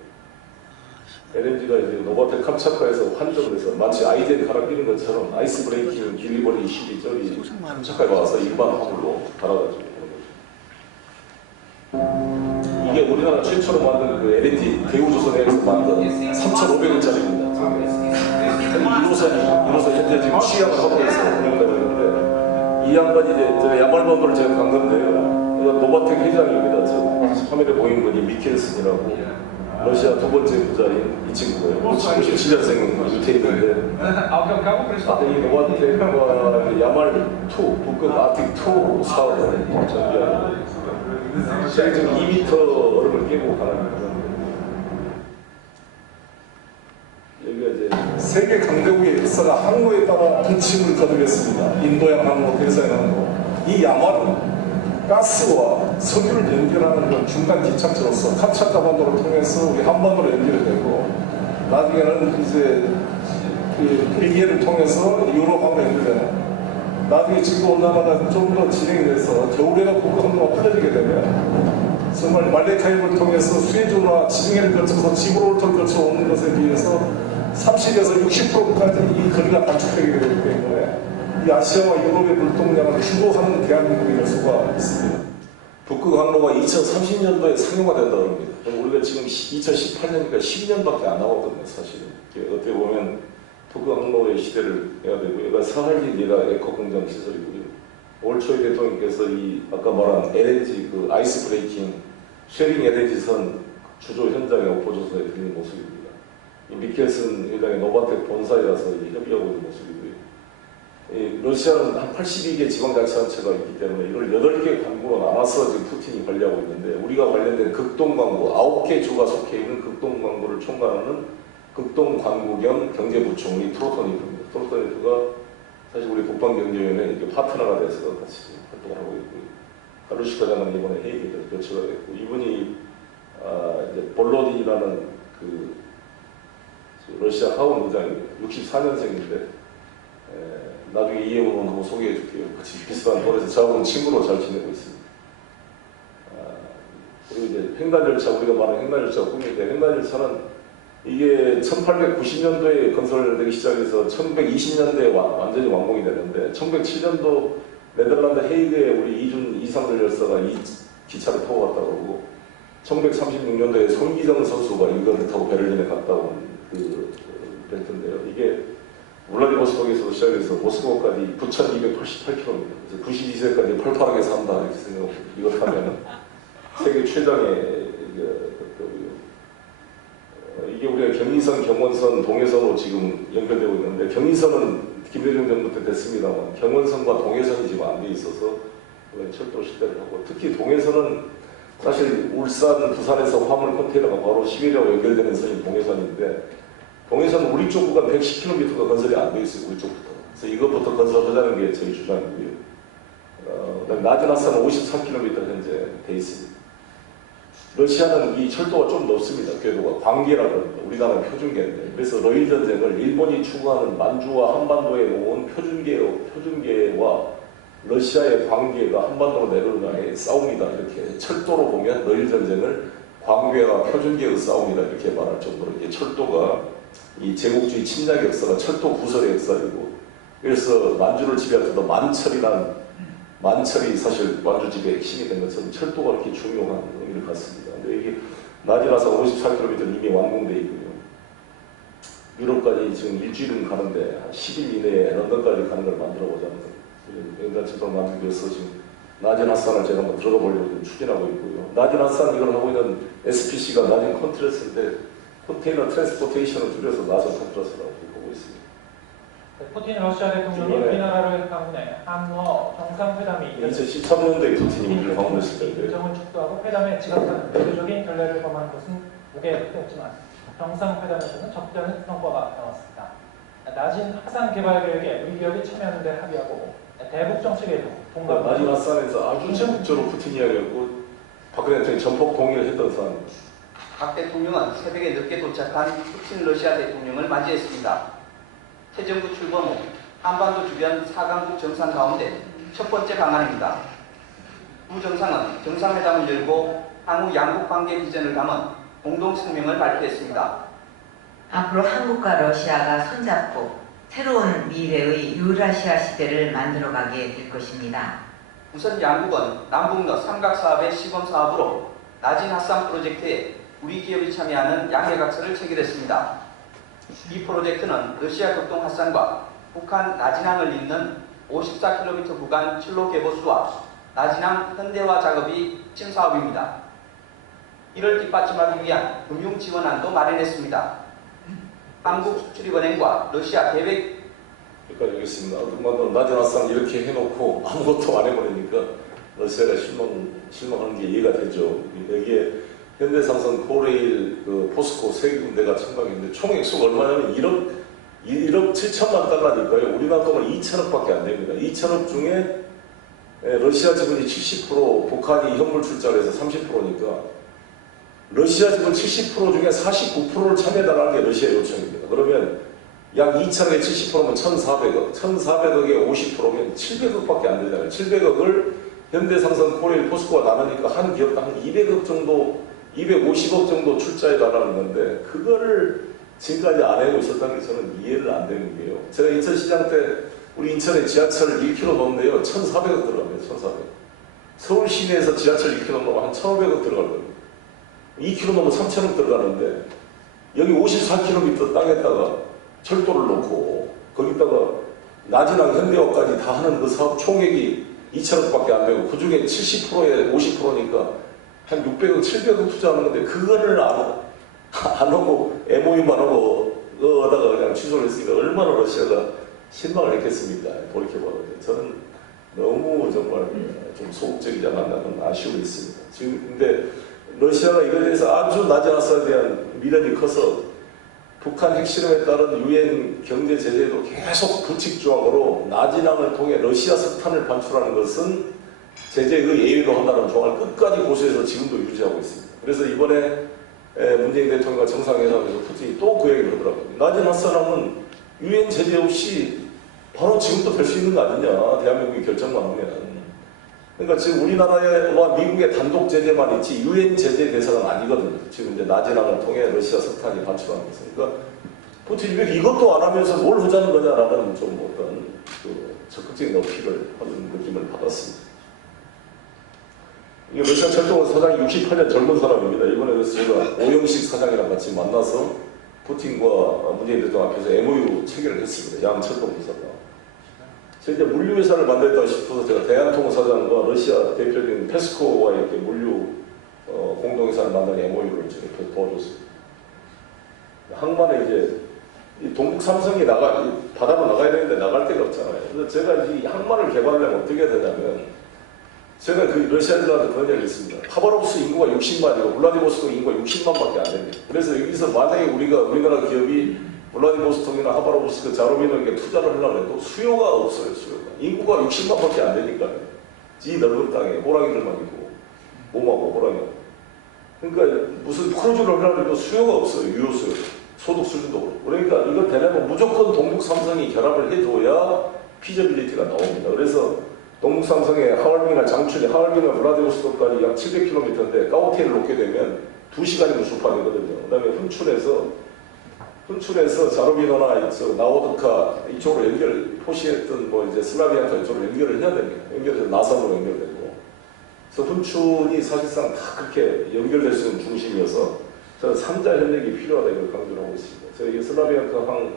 LNG가 이제 노바텍 캄차카에서 환전돼서 마치 아이젠 갈아 끼는 것처럼 아이스 브레이킹 딜리버리 실이 저기 캄차카에 와서 일반 화물로 달아가지고 그런 거죠. 이게 우리나라 최초로 만든 그 LNG 대우조선에서 만든 3,500원짜리입니다. 1호선 현재 지금 취약을 하고 있어서 운영되고 있는데 이 양반이 이제 야말반도를 제가 간 건데요. 노바텍 회장이 여기다 저 화면에 보이는 분이 미켈슨이라고 러시아 두 번째 부자인 이 친구예요. 97년생 유태인인데 이 노바텍과 야말2 북극 아틱2 사업을 전개하는 지금 2m 얼음을 깨고 가는 그런 여기가 이제 세계 강대국의 역사가 항로에 따라 분침을 거두겠습니다. 인도양 항로, 대서양 항로. 이 야말은 가스와 석유를 연결하는 그 중간 기착지로서 캄차카 반도를 통해서 우리 한반도로 연결되고 나중에는 이제 일기를 통해서 유럽하고 연결되는 나중에 지구 온난화가 좀 더 진행이 돼서 겨울에가 북극항로가 풀려지게 되면 정말 말레카입을 통해서 수에즈나 지중해를 거쳐서 지브롤터를 거쳐 오는 것에 비해서 30에서 60%까지 이 거리가 단축되게 되기 때문에 이 아시아와 유럽의 물동량을 추구하는 대한민국이 될 수가 있습니다. 북극항로가 2030년도에 상용화 된다고 합니다. 우리가 지금 2018년이니까 10년밖에 안 남았거든요, 사실은. 어떻게 보면 북극항로의 시대를 해야 되고, 얘가 사할린 얘가 에코공장 시설이고요. 올 초에 대통령께서 이 아까 말한 LNG 그 아이스 브레이킹 쉐링 LNG선 주조 현장에 업보조서에 드리는 모습입니다. 이 미켈슨 회장의 노바텍 본사에 가서 협의하고 있는 모습이고요. 러시아는 한 82개 지방자치단체가 있기 때문에 이걸 8개 광구로 나눠서 지금 푸틴이 관리하고 있는데 우리가 관련된 극동광구 9개 주가 속해 있는 극동광구를 총괄하는 극동광구 겸 경제부총리 트로토니프입니다. 트로토니프가 사실 우리 북방경제위원회 파트너가 돼서 같이 활동을 하고 있고요. 가루시카 장관은 이번에 헤이기를 교체가 됐고 이분이 이제 볼로딘이라는 그 러시아 하원 의장입니다. 64년생인데 나중에 이해훈 한번 소개해 줄게요. 같이 비슷한 또래에서 저하고는 친구로 잘 지내고 있습니다. 그리고 이제 횡단 열차, 우리가 말하는 횡단 열차가 꿈인데 횡단 열차는 이게 1890년도에 건설되기 시작해서 1920년대에 완전히 완공이 되는데 1907년도 네덜란드 헤이그에 우리 이상들 열사가 이 기차를 타고 갔다고 그러고 1936년도에 손기정 선수가 이거를 타고 베를린에 갔다 온 그 벨트인데요. 이게 울라디보스톡에서 시작해서 모스크바까지 9,288km입니다. 그래서 92세까지 팔팔하게 산다 이렇게 생각하고 이거 타면 세계 최장의 이게 우리가 경인선, 경원선, 동해선으로 지금 연결되고 있는데 경인선은 김대중 정부 때 됐습니다만 경원선과 동해선이 지금 안 돼 있어서 철도 시대를 하고 특히 동해선은 사실 울산, 부산에서 화물 컨테이너가 바로 시베리아와 연결되는 선이 동해선인데 동해선 우리 쪽 구간 110km가 건설이 안 돼 있어요. 우리 쪽부터. 그래서 이것부터 건설하자는 게 저희 주장이고요. 낮은 하산은 54km 현재 돼 있습니다. 러시아는 이 철도가 좀 넓습니다. 궤도가 광계라고 합니다. 우리나라는 표준계인데 그래서 러일 전쟁을 일본이 추구하는 만주와 한반도에 놓은 표준계와 러시아의 광계가 한반도로 내려오는 싸움이다. 이렇게 철도로 보면 러일 전쟁을 광계와 표준계의 싸움이다. 이렇게 말할 정도로 이게 철도가 이 제국주의 침략 역사가 철도 구설의 역사이고 그래서 만주를 지배했던 만철이 사실 만주 지배의 핵심이 된 것처럼 철도가 이렇게 중요한 의미를 갖습니다. 근데 이게 낮이라서 54km는 이미 완공되어 있고요. 유럽까지 지금 일주일은 가는데 한 10일 이내에 런던까지 가는 걸 만들어 보자는 연간 철도를 만들기 위해서 지금 낮은 핫산을 제가 한번 들어가 보려고 추진하고 있고요. 낮은 핫산 이걸 하고 있는 SPC가 낮은 컨트레스인데 컨테이너 트랜스포테이션을 줄여서 낮은 컨트레스라고 보고 있습니다. 푸틴 러시아 대통령이 우리나라를 방문해 한러 정상회담이 2013년도에 푸틴이 방문했을 텐데 일정을 축소하고 회담에 지각하는 대표적인 결례를 범한 것은 무게였지만 정상회담에서는 적잖은 성과가 나왔습니다. 낮은 하산 개발 계획에 우리 기업이 참여하는 데 합의하고 대북 정책에도 동감. 낮은 핫산에서 아주 적극적으로 푸틴 이야기했고 박근혜 대통령이 전폭 동의를 했던 사안입니다. 박 대통령은 새벽에 늦게 도착한 푸틴 러시아 대통령을 맞이했습니다. 새 정부 출범 후 한반도 주변 4강국 정상 가운데 첫 번째 방안입니다. 두 정상은 정상회담을 열고 향후 양국 관계 비전을 담은 공동声明을 발표했습니다. 앞으로 한국과 러시아가 손잡고 새로운 미래의 유라시아 시대를 만들어가게 될 것입니다. 우선 양국은 남북러 삼각사업의 시범사업으로 낮은 핫산 프로젝트에 우리 기업이 참여하는 양해각서를 체결했습니다. 이 프로젝트는 러시아 극동 핫산과 북한 나진항을 잇는 54km 구간 철로 개보수와 나진항 현대화 작업이 핵심 사업입니다. 이를 뒷받침하기 위한 금융 지원안도 마련했습니다. 한국수출입은행과 러시아 계획 여기까지 하겠습니다. 낮은 핫산 이렇게 해놓고 아무것도 안 해버리니까 러시아가 실망하는 게 이해가 되죠. 여기에 현대상선, 코레일, 포스코 세 군데가 참가했는데 총 액수가 얼마냐면 1억 7천만 달러니까요. 우리나라 돈은 2천억밖에 안 됩니다. 2천억 중에 러시아 지분이 70%, 북한이 현물 출자를 해서 30%니까 러시아 지분 70% 중에 49%를 참여해달라는 게 러시아 요청입니다. 그러면 약 2천억에 70%면 1,400억, 1,400억에 50%면 700억밖에 안 되잖아요. 700억을 현대상선, 코레일, 포스코가 나누니까 한 기업당 한 200억 정도 250억 정도 출자해달라는 건데 그거를 지금까지 안 해고 있었다는 게 저는 이해를 안 되는 게요. 제가 인천시장 때 우리 인천에 지하철 1km 넘는데요. 1,400억 들어갑니다. 1,400억. 서울 시내에서 지하철 2km 넘으면 한 1,500억 들어갈 거예요. 2km 넘으면 3,000억 들어가는데 여기 54km 땅에다가 철도를 놓고 거기다가 나진항 현대화까지 다 하는 그 사업 총액이 2천억밖에 안 되고 그 중에 70%에 50%니까 한 600억, 700억 투자하는 건데 그거를 안 하고 MOU만 하고 그거다가 그냥 취소를 했으니까 얼마나 러시아가 실망을 했겠습니까? 돌이켜봐도 저는 너무 정말 좀 소극적이지 않았나는 아쉬움이 있습니다. 지금 근데 러시아가 이거에 대해서 아주 낮은 핫산에 대한 미련이 커서 북한 핵실험에 따른 유엔 경제 제재도 계속 부칙 조항으로 나진항을 통해 러시아 석탄을 반출하는 것은 제재의 예외로 한다는 조항을 끝까지 고수해서 지금도 유지하고 있습니다. 그래서 이번에 문재인 대통령과 정상회담에서 푸틴이 또 그 얘기를 하더라고요. 낮은 핫산함은 유엔 제재 없이 바로 지금도 될 수 있는 거 아니냐. 대한민국이 결정만 하면. 그러니까 지금 우리나라와 미국의 단독 제재만 있지 유엔 제재 대상은 아니거든요. 지금 이제 나진항을 통해 러시아 석탄이 반출하는 것은. 그러니까 푸틴이 왜 이것도 안 하면서 뭘 하자는 거냐라는 좀 어떤 적극적인 어필을 하는 느낌을 받았습니다. 이게 러시아 철도 사장이 68년 젊은 사람입니다. 이번에 그래서 제가 오영식 사장이랑 같이 만나서 푸틴과 문재인 대통령 앞에서 MOU 체결을 했습니다. 양철도공사가. 제가 이제 물류회사를 만들었다 싶어서 제가 대한통사장과 러시아 대표적인 페스코와 이렇게 물류 공동회사를 만드는 MOU를 이렇게 도와줬습니다. 항만에 이제 이 동북 삼성이 바다로 나가야 되는데 나갈 데가 없잖아요. 그래서 제가 이 항만을 개발하려면 어떻게 해야 되냐면, 제가 그 러시아들한테 그런 얘기를 했습니다. 하바롭스크 인구가 60만이고 블라디보스토크 인구가 60만밖에 안 됩니다. 그래서 여기서 만약에 우리나라 기업이 블라디보스토크나 하바롭스크, 자로비노에게 투자를 하려고 해도 수요가 없어요. 수요가. 인구가 60만밖에 안 되니까요. 이 넓은 땅에 호랑이들만 있고 몸하고 호랑이. 그러니까 무슨 프로젝트를 하려고 해도 수요가 없어요. 유효 수요. 소득 수준도 그렇고. 그러니까 이거 되려면 무조건 동북 삼성이 결합을 해줘야 피저빌리티가 나옵니다. 그래서 동북 삼성의 하얼빈이나 장춘이, 하얼빈이나 블라디보스토크까지 약 700km인데 가오테를 놓게 되면 2시간이면 출발되거든요. 그 다음에 훈춘에서 자로비노나 나오드카 이쪽으로 표시했던 이제 슬라비안카 이쪽으로 연결을 해야 됩니다. 연결해서 나선으로 연결되고. 그래서 훈춘이 사실상 다 그렇게 연결될 수 있는 중심이어서 저는 3자 협력이 필요하다 이걸 강조를 하고 있습니다. 저희 슬라비안카 항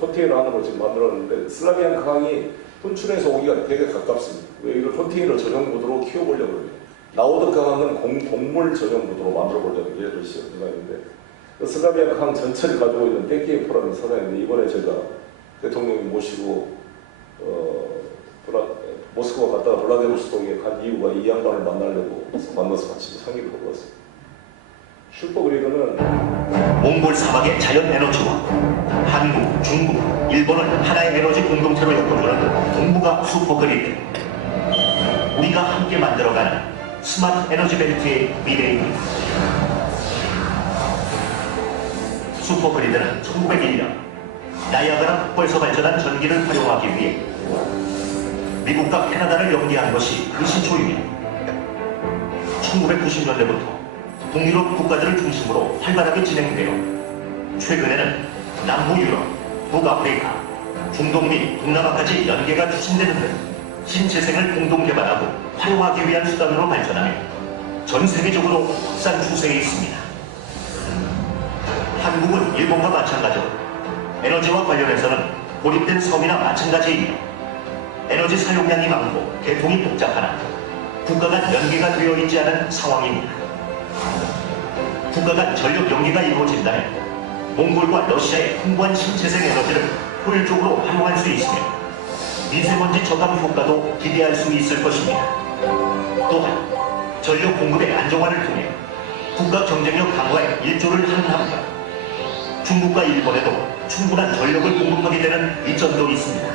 컨테이너 항을 지금 만들었는데, 슬라비안카 항이 훈춘에서 오기가 되게 가깝습니다. 왜 이걸 컨테이너 전용 구도로 키워보려고 해요. 나오드카 항은 곡물 전용 구도로 만들어보려는 게 러시아 생각인데, 슬라비안카 항 전체를 가지고 있는 떼키에프라는 사장인데, 이번에 제가 대통령이 모시고 모스크바 갔다가 블라디보스토크에 간 이유가 이 양반을 만나서 같이 상의를 하고 왔습니다. 슈퍼그리드는 몽골 사막의 자연 에너지와 한국, 중국, 일본을 하나의 에너지 공동체로 엮어주는 동북아 슈퍼그리드. 우리가 함께 만들어가는 스마트 에너지 벨트의 미래입니다. 슈퍼그리드는 1901년 나이아가라 폭포에서 발전한 전기를 활용하기 위해 미국과 캐나다를 연계한 것이 그 시초입니다. 1990년대부터 북유럽 국가들을 중심으로 활발하게 진행되어 최근에는 남부 유럽, 북아프리카, 중동 및 동남아까지 연계가 추진되는 등 신재생을 공동 개발하고 활용하기 위한 수단으로 발전하며 전 세계적으로 확산 추세에 있습니다. 한국은 일본과 마찬가지로 에너지와 관련해서는 고립된 섬이나 마찬가지이며 에너지 사용량이 많고 개통이 복잡하나 국가 간 연계가 되어 있지 않은 상황입니다. 국가 간 전력 연계가 이루어진다면 몽골과 러시아의 풍부한 신재생 에너지를 효율적으로 활용할 수 있으며 미세먼지 저감 효과도 기대할 수 있을 것입니다. 또한 전력 공급의 안정화를 통해 국가 경쟁력 강화에 일조를 하는 한편 중국과 일본에도 충분한 전력을 공급하게 되는 이점도 있습니다.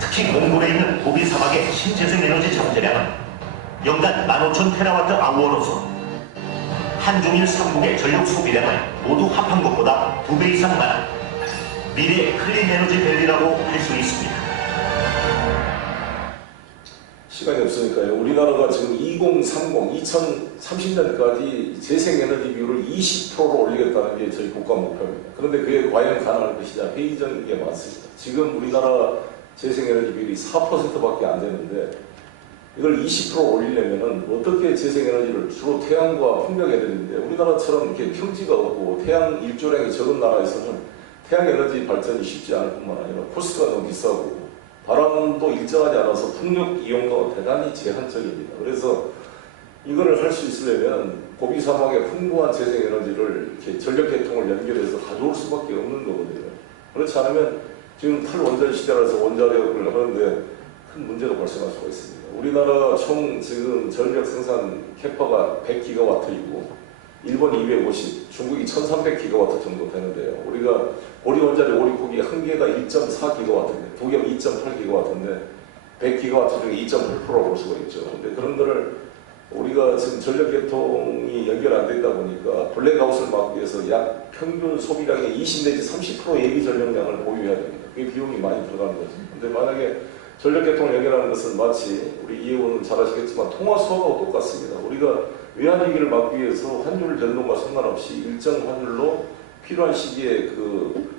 특히 몽골에 있는 고비 사막의 신재생 에너지 잠재량은 연간 15,000테라와트-아워로서 한중일 3국의 전력 소비량을 모두 합한 것보다 2배 이상 많아 미래의 클린 에너지 밸리라고 할 수 있습니다. 시간이 없으니까요. 우리나라가 지금 2030년까지 재생에너지 비율을 20%로 올리겠다는 게 저희 국가 목표입니다. 그런데 그게 과연 가능할 것이냐, 회의적인 게 많습니다. 지금 우리나라 재생에너지 비율이 4%밖에 안 되는데 이걸 20% 올리려면은 어떻게 재생에너지를 주로 태양과 풍력에너지인데, 우리나라처럼 이렇게 평지가 없고 태양 일조량이 적은 나라에서는 태양에너지 발전이 쉽지 않을 뿐만 아니라 코스트가 너무 비싸고 바람도 일정하지 않아서 풍력 이용도가 대단히 제한적입니다. 그래서 이거를 할 수 있으려면 고비 사막의 풍부한 재생에너지를 이렇게 전력 계통을 연결해서 가져올 수밖에 없는 거거든요. 그렇지 않으면 지금 탈원전 시대라서 원자력을 하는데 큰 문제도 발생할 수가 있습니다. 우리나라 총 지금 전력 생산 캐파가 100기가와트이고 일본 250, 중국이 1300기가와트 정도 되는데요. 우리가 오리 원자력 오리코기 한 개가 1.4기가와트인데 두 개가 2.8기가와트인데 100기가와트 중에 2.8%라고 볼 수가 있죠. 근데 그런 거를 우리가 지금 전력 계통이 연결 안 되다 보니까 블랙아웃을 막기 위해서 약 평균 소비량의 20 내지 30% 예비 전력량을 보유해야 됩니다. 그게 비용이 많이 들어가는 거죠. 근데 만약에 전력 계통을 연결하는 것은 마치 우리 이 의원은 잘 아시겠지만 통화 수화하고 똑같습니다. 우리가 외환위기를 막기 위해서 환율 변동과 상관없이 일정 환율로 필요한 시기에 그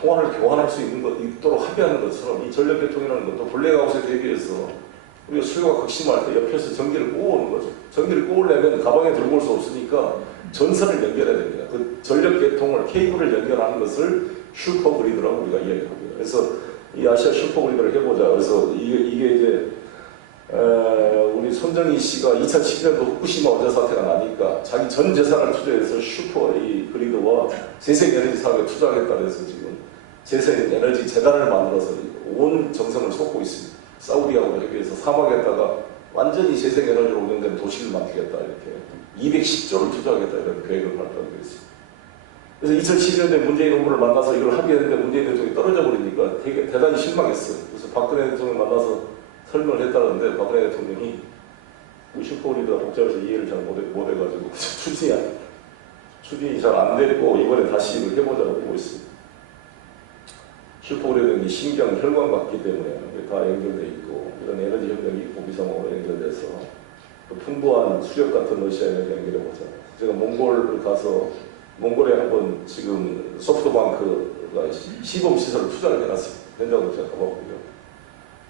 통화를 교환할 수 있도록 합의하는 것처럼 이 전력 계통이라는 것도 블랙아웃에 대비해서 우리가 수요가 극심할 때 옆에서 전기를 꼬우는 거죠. 전기를 꼬우려면 가방에 들고 올 수 없으니까 전선을 연결해야 됩니다. 그 전력 계통을 케이블을 연결하는 것을 슈퍼그리드라고 우리가 이야기합니다. 그래서 이 아시아 슈퍼그리드를 해보자. 그래서 이게 이제 우리 손정희 씨가 2010년도 후쿠시마 원전 사태가 나니까 자기 전 재산을 투자해서 슈퍼 이 그리드와 재생에너지 사업에 투자하겠다 해서 지금 재생에너지 재단을 만들어서 온 정성을 쏟고 있습니다. 사우디하고 협의해서 사막에다가 완전히 재생에너지로 운영된 도시를 만들겠다 이렇게 210조를 투자하겠다 이런 계획을 발표하고 있습니다. 그래서 2012년에 문재인 후보를 만나서 이걸 합의했는데 문재인 대통령이 떨어져 버리니까 되게 대단히 실망했어요. 그래서 박근혜 대통령을 만나서 설명을 했다는데 박근혜 대통령이 슈퍼그리드가 복잡해서 이해를 잘 못해가지고 추진이 잘 안 됐고 이번에 다시 이걸 해보자고 보고 있습니다. 슈퍼그리드는 신경 혈관 같기 때문에 다 연결돼 있고 이런 에너지 협력이 고비상으로 연결돼서 풍부한 수력 같은 러시아 에너지 연결해보자. 제가 몽골을 가서 몽골에 한번 지금 소프트뱅크가 시범 시설을 투자를 해놨습니다. 현장으로 제가 가봤고요.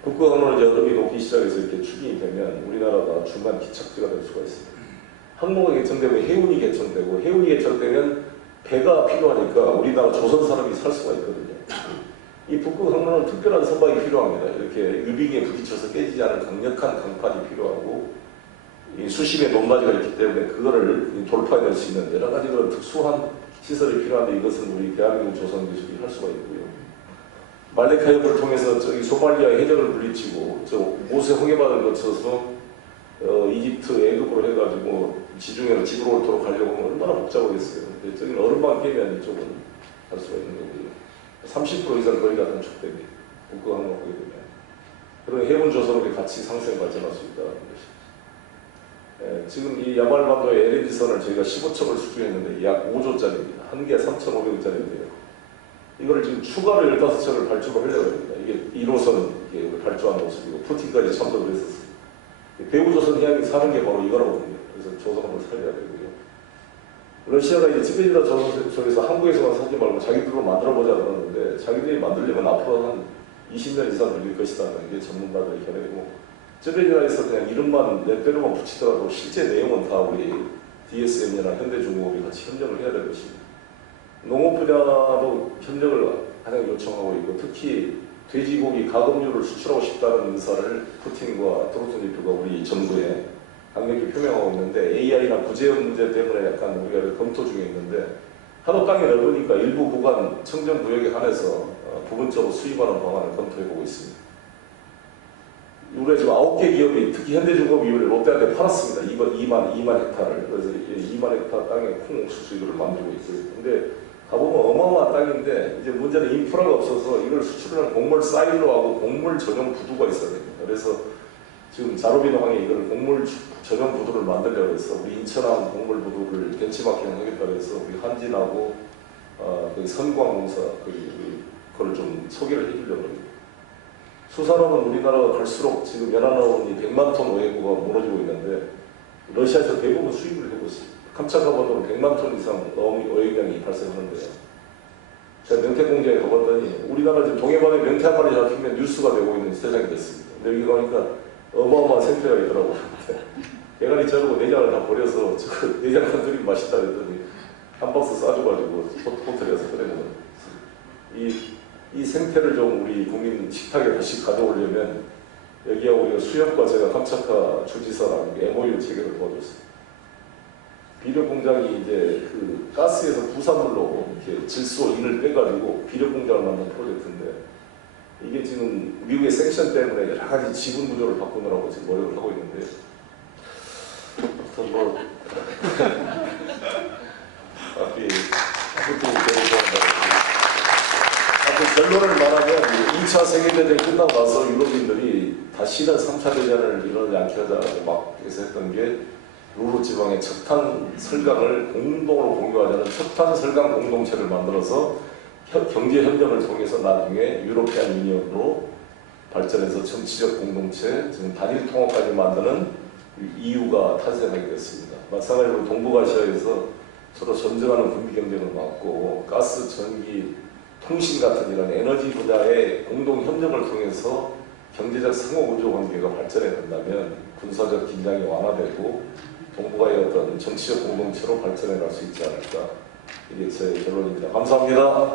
국가항로는 이제 얼음이 녹기 시작해서 이렇게 추진이 되면 우리나라가 중간 기착지가 될 수가 있습니다. 항로가 개천되면 해운이 개천되고 해운이 개천되면 배가 필요하니까 우리나라 조선 사람이 살 수가 있거든요. 이 북극 항로는 특별한 선박이 필요합니다. 이렇게 유빙에 부딪혀서 깨지지 않을 강력한 강판이 필요하고 이 수심의 높낮이가 있기 때문에 그거를 돌파해낼 수 있는 여러 가지 그런 특수한 시설이 필요한데 이것은 우리 대한민국 조선 기술이 할 수가 있고요. 말레카 협을 통해서 저기 소말리아 해적을 물리치고 저 모세 홍해바다를 거쳐서 이집트 애굽으로 해가지고 지중해로 집으로 오도록 하려고 하면 얼마나 복잡하겠어요. 근데 저기는 얼음만 깨면 이쪽은 할 수가 있는 거고요. 30% 이상 거리가 단축됩니다. 국가항로 하게 되면. 그런 해운 조선업이 같이 상생 발전할 수 있다는 것입니다. 지금 이 야말반도의 LNG선을 저희가 15척을 수주했는데 약 5조짜리입니다. 한 개 3,500원짜리인데요. 이거를 지금 추가로 15척을 발주를 하려고 합니다. 이게 1호선 발주한 모습이고 푸틴까지 참석을 했었습니다. 배후조선 해양이 사는 게 바로 이거라거든요. 그래서 조선업을 살려야 되고요. 러시아가 이제 지배지다 조선에서 한국에서만 사지 말고 자기들로 만들어보자 그러는데 자기들이 만들려면 앞으로 한 20년 이상 걸릴 것이라는 게 전문가들의 견해고 쯔베리나에서 그냥 이름만 몇 배로만 붙이더라도 실제 내용은 다 우리 DSM이나 현대중공업이 같이 협력을 해야 될 것입니다. 농업 분야도 협력을 가장 요청하고 있고 특히 돼지고기 가금류를 수출하고 싶다는 의사를 푸틴과 트로트니프가 우리 정부에 강력히 표명하고 있는데 AI나 구제역 문제 때문에 약간 우리가 검토 중에 있는데 하도 땅이 넓으니까 일부 구간 청정구역에 한해서 부분적으로 수입하는 방안을 검토해보고 있습니다. 우리가 지금 9개 기업이 특히 현대중공업이 롯데한테 팔았습니다. 2만 헥타를. 그래서 2만 헥타 땅에 콩옥수수 이거를 만들고 있고요. 근데 가보면 어마어마한 땅인데 이제 문제는 인프라가 없어서 이걸 수출하는 곡물 사일로하고 곡물 전용 부두가 있어야 됩니다. 그래서 지금 자로비노항에 이걸 곡물 전용 부두를 만들려고 해서 우리 인천항 곡물 부두를 벤치마킹 하겠다고 해서 우리 한진하고 그 선광공사 그걸 좀 소개를 해주려고 합니다. 수산업은 우리나라가 갈수록 지금 연안어원이 100만 톤 어획구가 무너지고 있는데 러시아에서 대부분 수입을 하고 있습니다. 캄차카반도는 100만 톤 이상 어획량이 발생하는데요. 제가 명태 공장에 가봤더니 우리나라 지금 동해바다에 명태 한 마리 잡히면 뉴스가 되고 있는 세상이 됐습니다. 근데 여기 가니까 어마어마한 생태가 있더라고요. 대가리 자르고 내장을 다 버려서 저 내장 한줄이 맛있다 그랬더니 한 박스 싸줘가지고 호텔에서 끓여먹는 이 생태를 좀 우리 국민 식탁에 다시 가져오려면 여기하고 우리가 수협과 제가 캄차카 주지사랑 MOU 체결을 도와줬습니다. 비료 공장이 이제 그 가스에서 부산물로 이렇게 질소인을 빼가지고 비료 공장을 만든 프로젝트인데 이게 지금 미국의 섹션 때문에 여러 가지 지분 구조를 바꾸느라고 지금 노력을 하고 있는데 아무튼 뭐 결론을 말하면 2차 세계대전이 끝나고 나서 유럽인들이 다시는 3차 대전을 일어나지 않게 하자고 막 해서 했던 게 루르 지방의 척탄 설강을 공동으로 공유하자는 척탄 설강 공동체를 만들어서 경제 협력을 통해서 나중에 유로피안 유니언으로 발전해서 정치적 공동체, 지금 단일 통합까지 만드는 EU가 탄생하게 됐습니다. 마찬가지로 동북아시아에서 서로 전쟁하는 군비 경쟁을 막고 가스, 전기, 통신 같은 이런 에너지 분야의 공동 협력을 통해서 경제적 상호구조 관계가 발전해 된다면 군사적 긴장이 완화되고 동북아의 어떤 정치적 공동체로 발전해 갈 수 있지 않을까. 이게 제 결론입니다. 감사합니다.